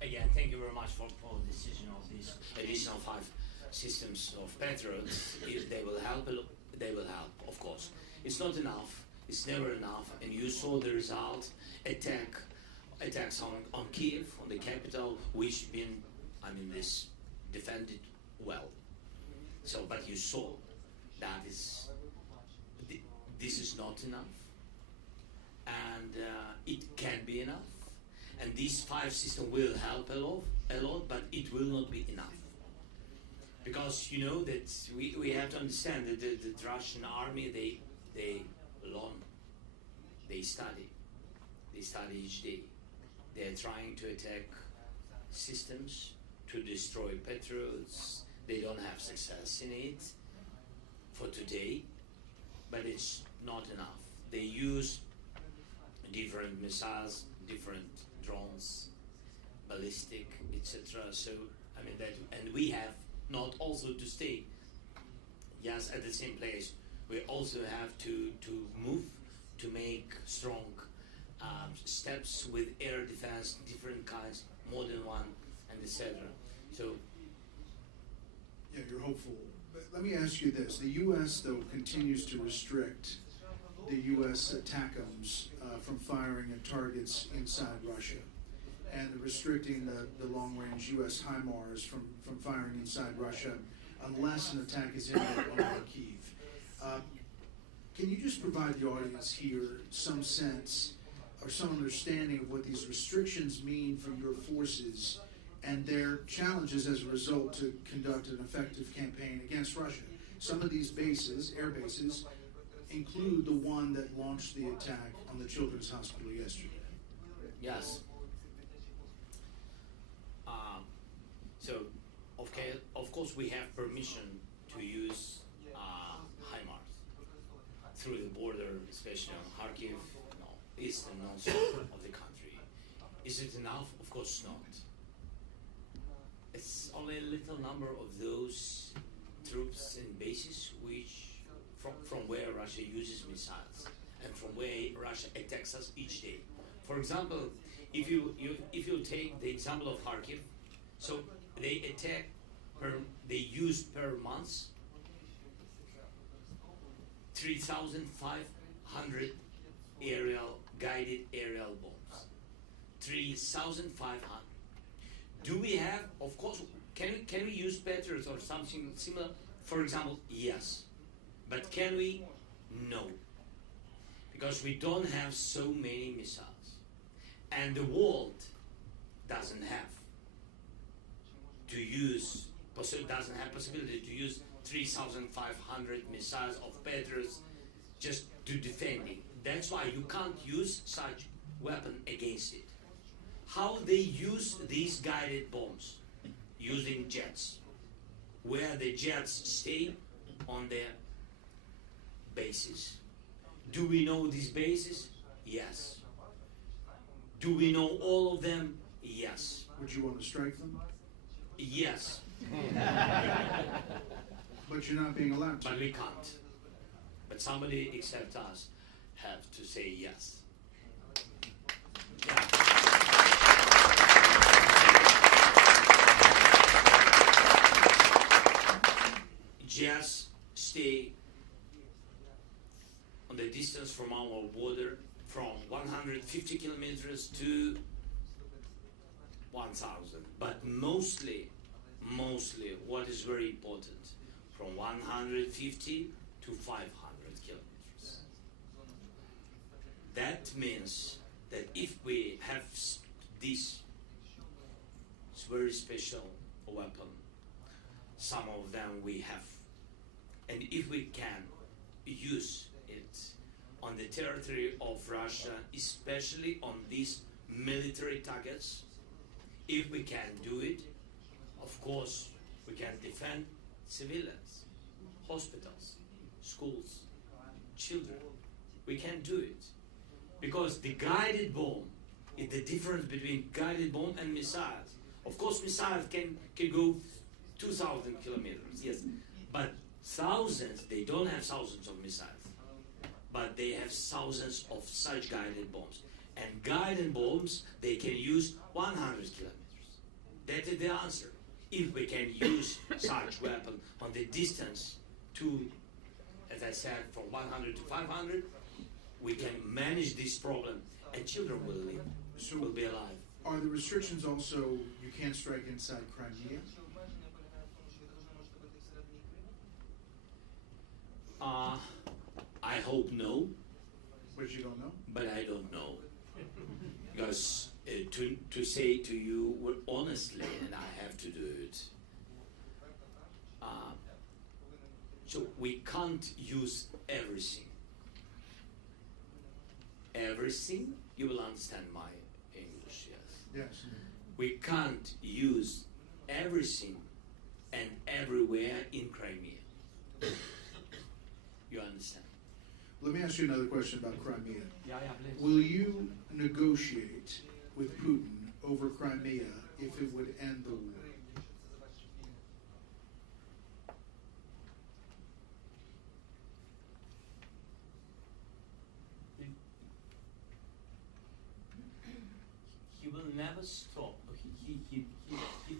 again, thank you very much for the decision of these additional 5 systems of Patriots. If they will help, they will help, of course. It's not enough. It's never enough. And you saw the result, attacks on Kiev, on the capital, which this defended well. So, but you saw that this is not enough. And it can be enough. And these 5 systems will help a lot, but it will not be enough. Because you know that we have to understand that the Russian army, they learn, they study each day. They are trying to attack systems, to destroy Patriots. They don't have success in it for today, but it's not enough. They use different missiles, different drones, ballistic, etc. So and we have not also to stay just at the same place. We also have to move to make strong steps with air defense, different kinds, modern one, and etc. So yeah, you're hopeful. But let me ask you this: the U.S. though continues to restrict the U.S. ATACMS from firing at targets inside Russia, and restricting the long-range U.S. HIMARS from firing inside Russia unless an attack is imminent on Kyiv. Can you just provide the audience here some sense or some understanding of what these restrictions mean for your forces and their challenges as a result to conduct an effective campaign against Russia? Some of these bases, air bases, include the one that launched the attack on the Children's Hospital yesterday. Yes. So, of course, we have permission to use HIMARS through the border, especially on Kharkiv, east and north of the country. Is it enough? Of course not. It's only a little number of those troops and bases which from where Russia uses missiles and from where Russia attacks us each day. For example, if you take the example of Kharkiv, so they use per month 3,500 guided aerial bombs. 3,500. Do we have? Of course. Can we use Patriots or something similar? For example, yes. But can we? No. Because we don't have so many missiles. And the world doesn't have possibility to use 3,500 missiles of Patriots just to defend it. That's why you can't use such weapon against it. How they use these guided bombs? Using jets. Where the jets stay on their bases. Do we know these bases? Yes. Do we know all of them? Yes. Would you want to strike them? yes. But you're not being allowed to. But we can't. But somebody except us have to say yes. Yeah. Just stay on the distance from our border from 150 kilometers to 1,000, but mostly what is very important, from 150 to 500 kilometers. That means that if we have this very special weapon, some of them we have, and if we can use it on the territory of Russia, especially on these military targets, if we can do it, of course, we can defend civilians, hospitals, schools, children. We can do it. Because the guided bomb is the difference between guided bomb and missiles. Of course, missiles can go 2,000 kilometers, yes. But thousands, they don't have thousands of missiles. But they have thousands of such guided bombs. And guided bombs, they can use 100 kilometers. That is the answer. If we can use such weapon on the distance to, as I said, from 100 to 500, we can manage this problem, and children will live, will be alive. Are the restrictions also, you can't strike inside Crimea? I hope no. But you don't know? But I don't know. Because to say to you honestly, and I have to do it, so we can't use everything. Everything? You will understand my English, yes? Yes. We can't use everything and everywhere in Crimea. You understand? Let me ask you another question about Crimea. Yeah, please. Will you negotiate with Putin over Crimea if it would end the war? He will never stop.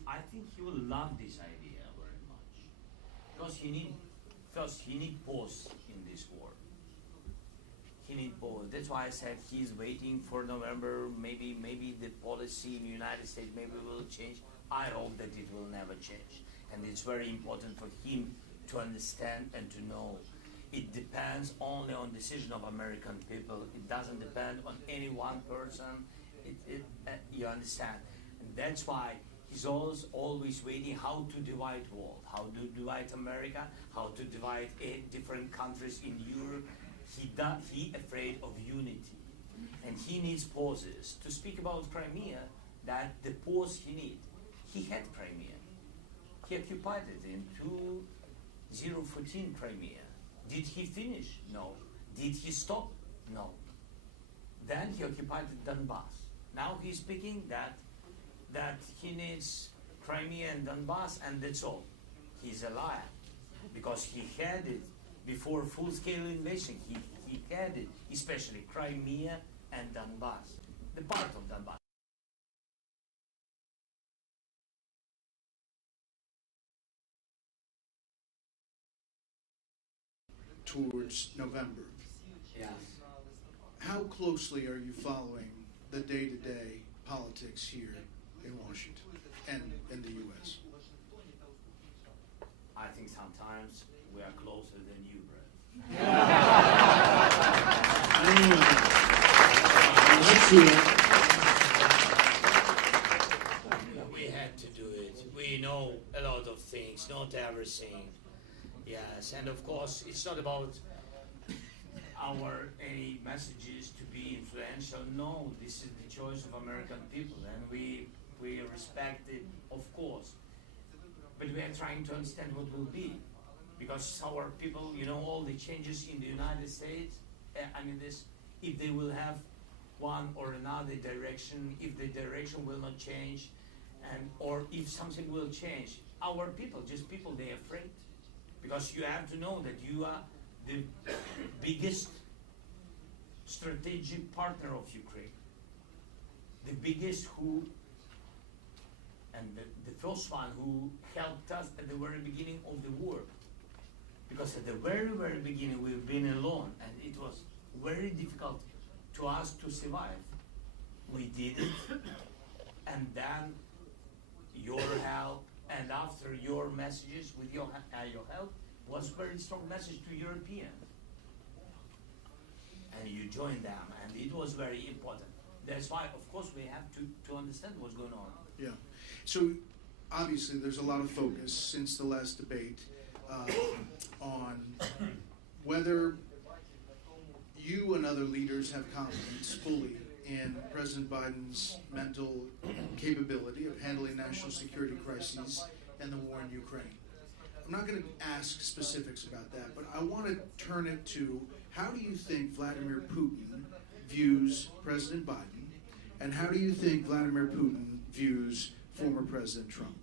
I think he will love this idea very much. Because he need pause in this war. He need pause. That's why I said he's waiting for November. Maybe the policy in the United States maybe will change. I hope that it will never change. And it's very important for him to understand and to know. It depends only on decision of American people. It doesn't depend on any one person. You understand? And that's why he's always waiting how to divide world, how to divide America, how to divide different countries in Europe. He afraid of unity, and he needs pauses. To speak about Crimea, that the pause he need. He had Crimea. He occupied it in 2014 Crimea. Did he finish? No. Did he stop? No. Then he occupied Donbass. Now he's speaking that he needs Crimea and Donbass, and that's all. He's a liar, because he had it before full-scale invasion. He had it, especially Crimea and Donbass, the part of Donbass. Towards November. Yes. How closely are you following the day-to-day politics here in Washington and in the U.S.? I think sometimes we are closer than you, Brett. We had to do it. We know a lot of things, not everything. Yes, and of course, it's not about our any messages to be influential. No, this is the choice of American people, and we respect it, of course. But we are trying to understand what will be, because our people, all the changes in the United States. If they will have one or another direction, if the direction will not change, and or if something will change. Our people, just people, they're afraid. Because you have to know that you are the biggest strategic partner of Ukraine. The biggest who, and the first one who helped us at the very beginning of the war. Because at the very, very beginning we've been alone and it was very difficult to us to survive. We did it, and then your help, and after your messages with your help was very strong message to Europeans. And you joined them, and it was very important. That's why, of course, we have to understand what's going on. Yeah. So obviously there's a lot of focus since the last debate on whether you and other leaders have confidence fully in President Biden's mental capability of handling national security crises and the war in Ukraine. I'm not going to ask specifics about that, but I want to turn it to how do you think Vladimir Putin views President Biden, and how do you think Vladimir Putin views former President Trump?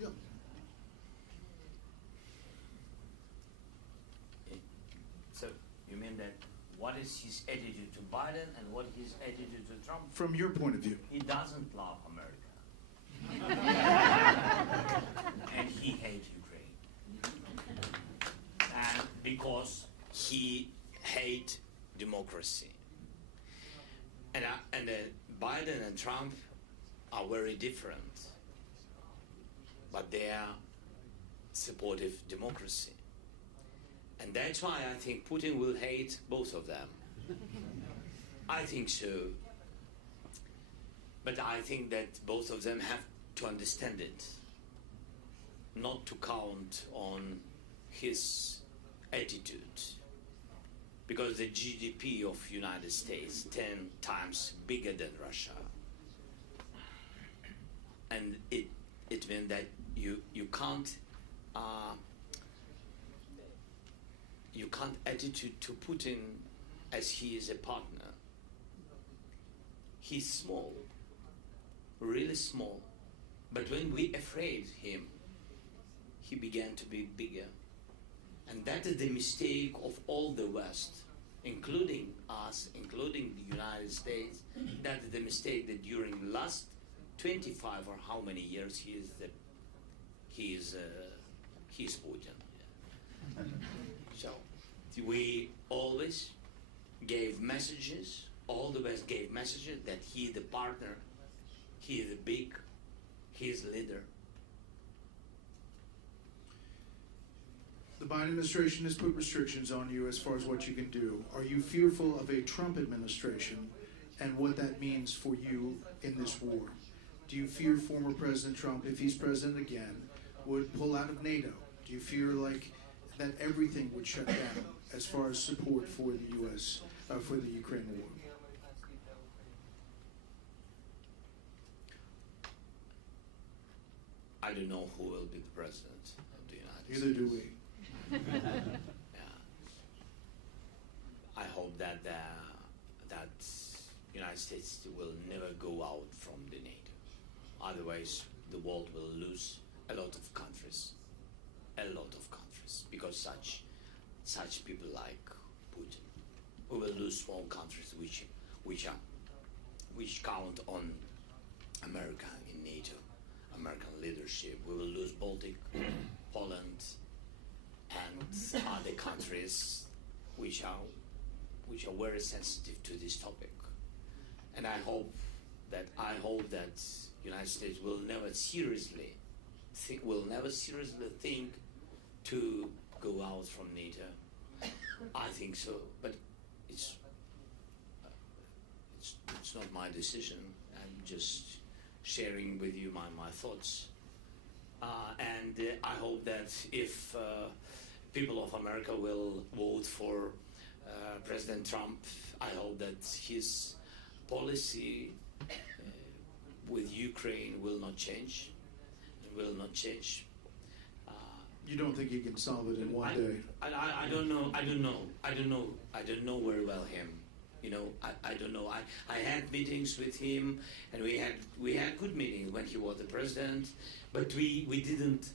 Yeah. So you mean that what is his attitude to Biden and what his attitude to Trump? From your point of view. He doesn't love America. And he hates Ukraine. And because he hates democracy. And Biden and Trump are very different, but they are supportive democracy. And that's why I think Putin will hate both of them. I think so. But I think that both of them have to understand it, not to count on his attitude. Because the GDP of United States 10 times bigger than Russia. And it means that you can't attitude to Putin as he is a partner. He's small, really small. But when we afraid him, he began to be bigger. And that is the mistake of all the West, including us, including the United States. That is the mistake that during the last 25 or how many years he's Putin. So we always gave messages, all the West gave messages that he is the partner, he is the big, he is leader. The Biden administration has put restrictions on you as far as what you can do. Are you fearful of a Trump administration and what that means for you in this war? Do you fear former President Trump, if he's president again, would pull out of NATO? Do you fear like that everything would shut down as far as support for the U.S., for the Ukraine war? I don't know who will be the president of the United States. Neither do we. Yeah. I hope that that United States will never go out from the NATO. Otherwise, the world will lose a lot of countries, because such people like Putin. We will lose small countries which count on America in NATO, American leadership. We will lose Baltic, Poland, and other countries which are very sensitive to this topic. And I hope that United States will never seriously think to go out from NATO. I think so, but it's not my decision. I'm just sharing with you my thoughts. And I hope that if people of America will vote for President Trump, I hope that his policy with Ukraine will not change. You don't think he can solve it in one day? I don't know very well him. You know, I don't know. I had meetings with him, and we had good meetings when he was the president, but we didn't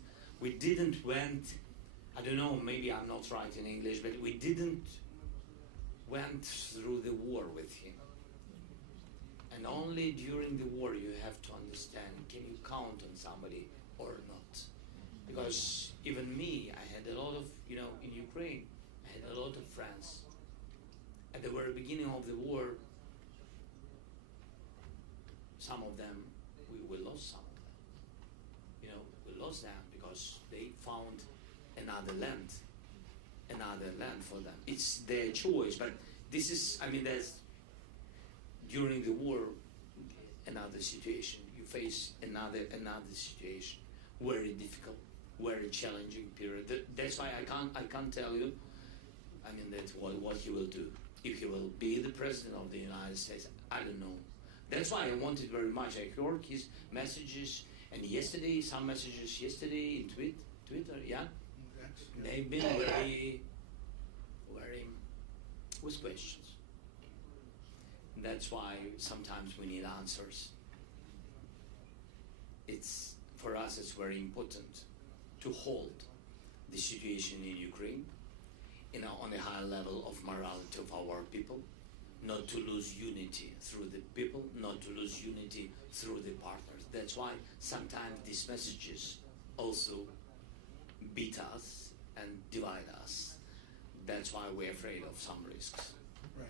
went. I don't know. Maybe I'm not right in English, but we didn't went through the war with him. And only during the war you have to understand, can you count on somebody or not? Because even me, I had a lot of, you know, in Ukraine, I had a lot of friends. At the very beginning of the war, some of them, we lost some of them. You know, we lost them because they found another land for them. It's their choice, but this is, I mean, there's, during the war, another situation. You face another situation, very difficult, very challenging period. That's why I can't tell you, I mean, that's what he will do. If he will be the president of the United States, I don't know. That's why I wanted very much. I heard his messages, and yesterday, some messages yesterday in Twitter, yeah? They've been very with questions. That's why sometimes we need answers. It's, for us, it's very important to hold the situation in Ukraine, you know, on a high level of morality of our people, not to lose unity through the people, not to lose unity through the partners. That's why sometimes these messages also beat us and divide us. That's why we're afraid of some risks. Right.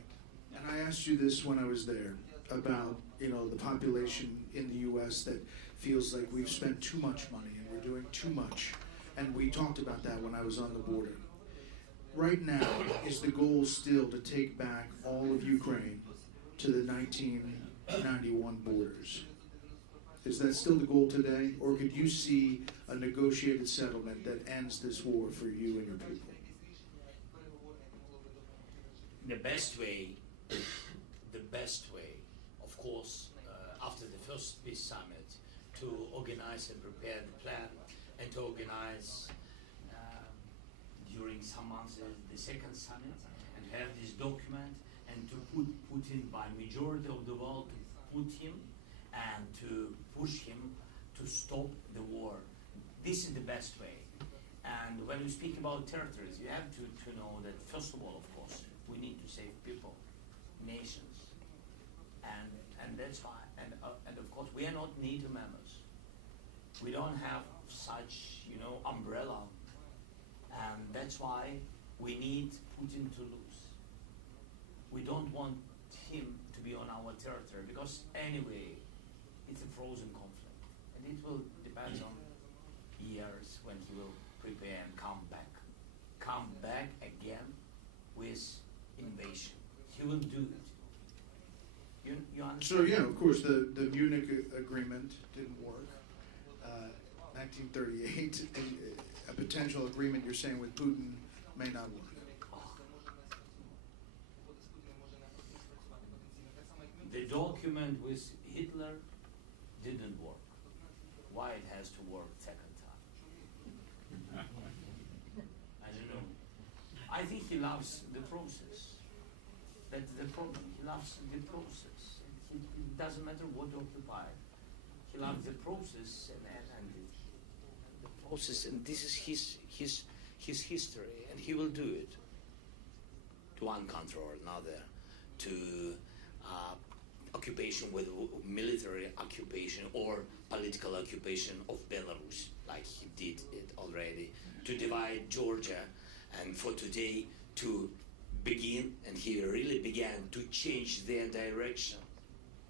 And I asked you this when I was there about, you know, the population in the U.S. that feels like we've spent too much money and we're doing too much. And we talked about that when I was on the border. Right now, is the goal still to take back all of Ukraine to the 1991 borders? Is that still the goal today? Or could you see a negotiated settlement that ends this war for you and your people? The best way, of course, after the first peace summit, to organize and prepare the plan, and to organize during some months the second summit, and have this document, and to put Putin by majority of the world, to put him and to push him to stop the war. This is the best way. And when you speak about territories, you have to know that, first of all, of course, we need to save people, nations, and that's why. And of course, we are not NATO members. We don't have such, you know, umbrella, and that's why we need Putin to lose. We don't want him to be on our territory because anyway, it's a frozen conflict, and it will depend on years when he will prepare and come back again with invasion. He will do it. You understand? So yeah, of course, the Munich agreement didn't work. 1938, a potential agreement you're saying with Putin may not work. The document with Hitler didn't work. Why it has to work second time? I don't know. I think he loves the process. That's the problem. He loves the process. It doesn't matter what occupied. He loves the process and the process, and this is his history, and he will do it to one country or another, to occupation with military occupation or political occupation of Belarus, like he did it already, to divide Georgia, and for today to begin, and he really began to change their direction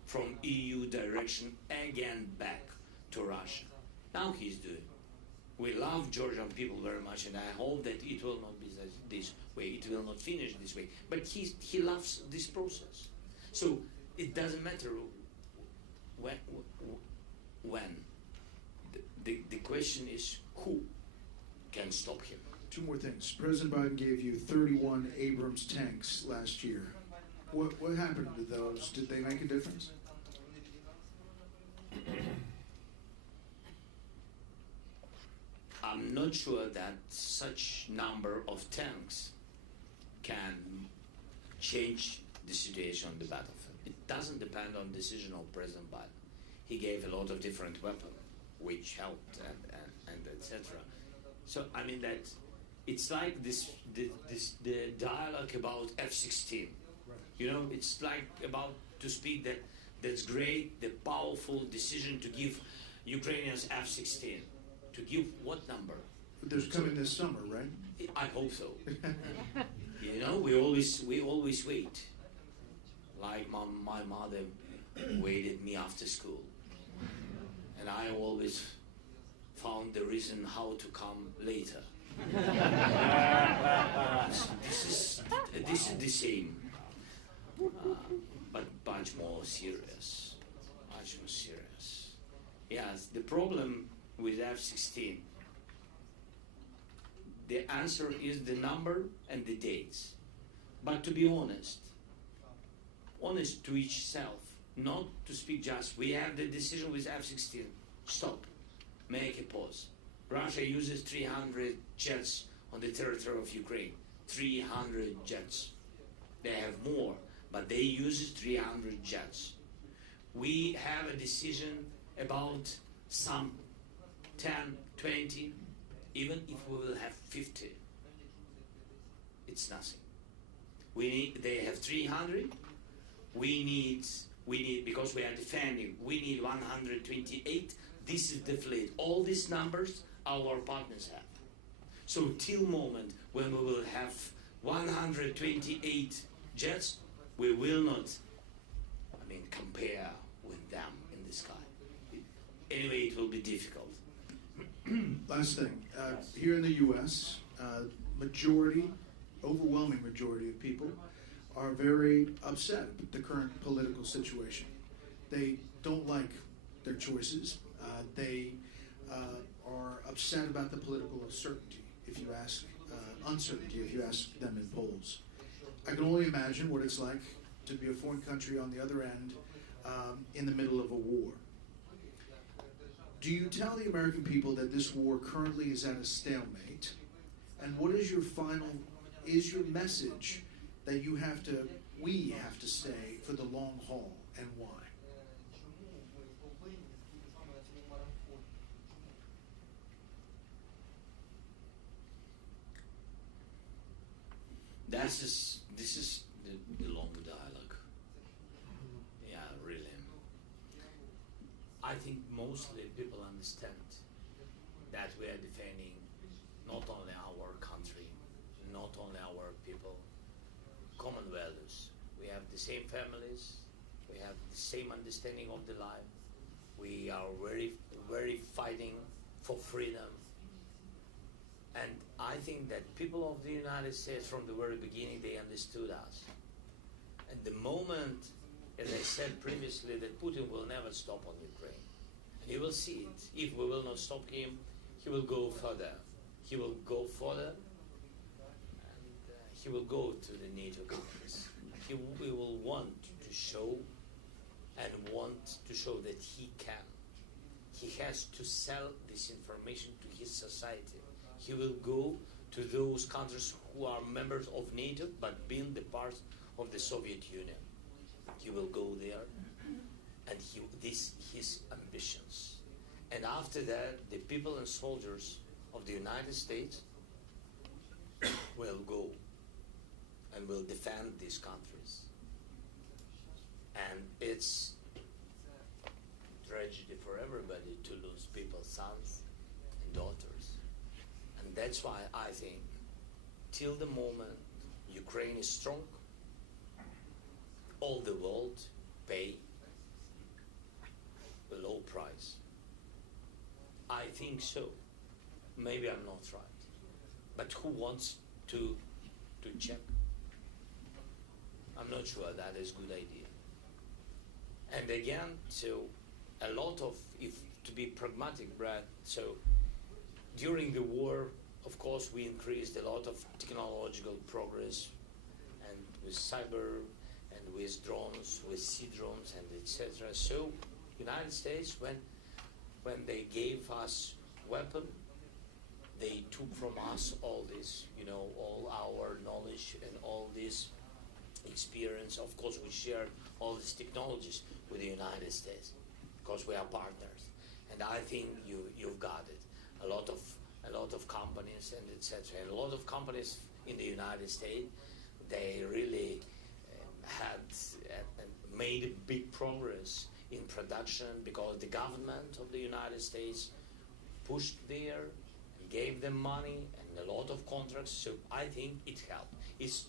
from EU direction again back to Russia. Now he's doing. We love Georgian people very much, and I hope that it will not be this way, it will not finish this way, but he loves this process. So it doesn't matter when. The question is who can stop him. Two more things. President Biden gave you 31 Abrams tanks last year. What happened to those? Did they make a difference? I'm not sure that such number of tanks can change the situation on the battlefield. It doesn't depend on decision of President Biden. He gave a lot of different weapons, which helped, and etc. So I mean that it's like the dialogue about F-16. You know, it's like about to speak that's great, the powerful decision to give Ukrainians F-16. To give what number? There's coming this summer, right? I hope so. You know, we always wait. Like my mother waited me after school, and I always found the reason how to come later. This is the same, but much more serious. Much more serious. Yes, the problem with F-16. The answer is the number and the dates. But to be honest to each self, not to speak just, we have the decision with F-16, stop, make a pause. Russia uses 300 jets on the territory of Ukraine, 300 jets. They have more, but they use 300 jets. We have a decision about some 10, 20, even if we will have 50, it's nothing. They have 300, we need, because we are defending, we need 128, this is the fleet. All these numbers our partners have. So till moment when we will have 128 jets, we will not, compare with them in the sky. Anyway, it will be difficult. Last thing, here in the U.S., overwhelming majority of people are very upset with the current political situation. They don't like their choices. They are upset about the political uncertainty, if you ask them in polls. I can only imagine what it's like to be a foreign country on the other end in the middle of a war. Do you tell the American people that this war currently is at a stalemate? And what is your message that we have to stay for the long haul, and why? This is the long dialogue. Yeah, really. I think mostly people understand that we are defending not only our country, not only our people, common values. We have the same families, we have the same understanding of the life. We are very, very fighting for freedom. And I think that people of the United States from the very beginning, they understood us. And the moment, as I said previously, that Putin will never stop on Ukraine. And you will see it. If we will not stop him, he will go further. He will go further, and he will go to the NATO countries. He will want to show that he can. He has to sell this information to his society. He will go to those countries who are members of NATO but being the part of the Soviet Union. He will go there, and his ambitions. And after that, the people and soldiers of the United States will go and will defend these countries. And it's tragedy for everybody to lose people's sons and daughters. And that's why I think till the moment Ukraine is strong, all the world pay a low price. I think so. Maybe I'm not right. But who wants to check? I'm not sure that is a good idea. And again, so a lot of, if to be pragmatic, Brad, so during the war, of course, we increased a lot of technological progress, and with cyber, and with drones, with sea drones, and etc. So, United States, when they gave us weapon, they took from us all this, all our knowledge and all this experience. Of course, we share all these technologies with the United States because we are partners. And I think you've got it. A lot of companies and etc. A lot of companies in the United States, they really had made big progress in production because the government of the United States pushed there, gave them money and a lot of contracts. So I think it helped. If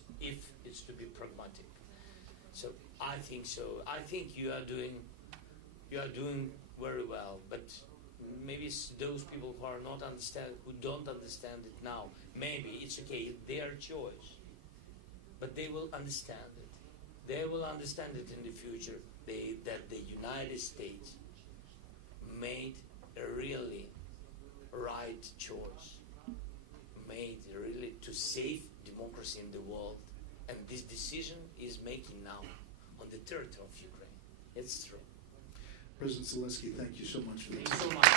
it's to be pragmatic. So I think so. I think you are doing very well, but maybe it's those people who don't understand it now. Maybe it's okay, it's their choice, but they will understand it. They will understand it in the future. That the United States made a really right choice, made really to save democracy in the world, and this decision is making now on the territory of Ukraine. It's true. President Zelenskyy, thank you so much for this. Thank you so much.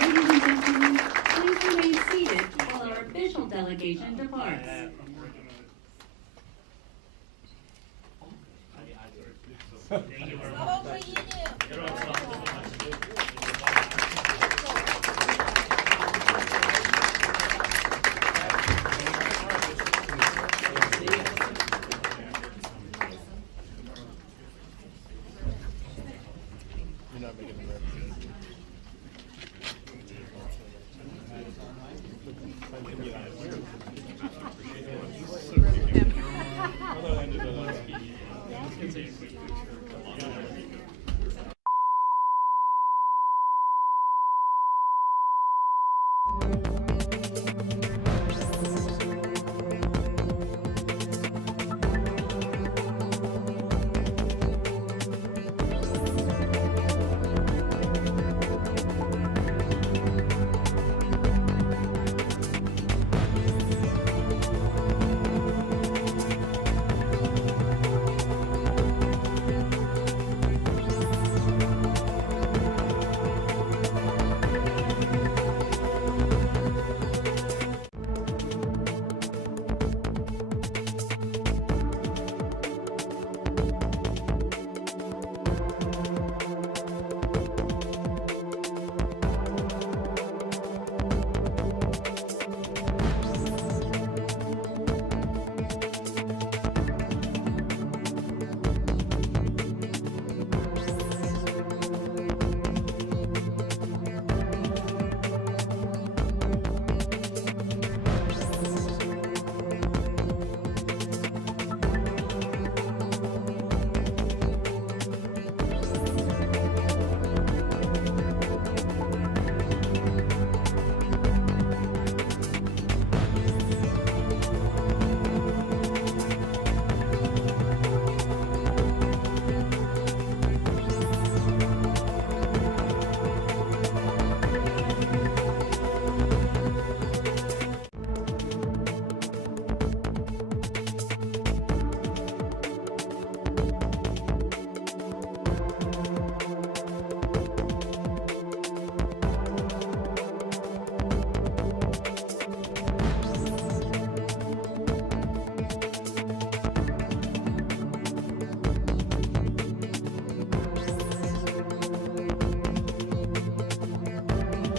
Ladies and gentlemen, please remain seated while our official delegation departs.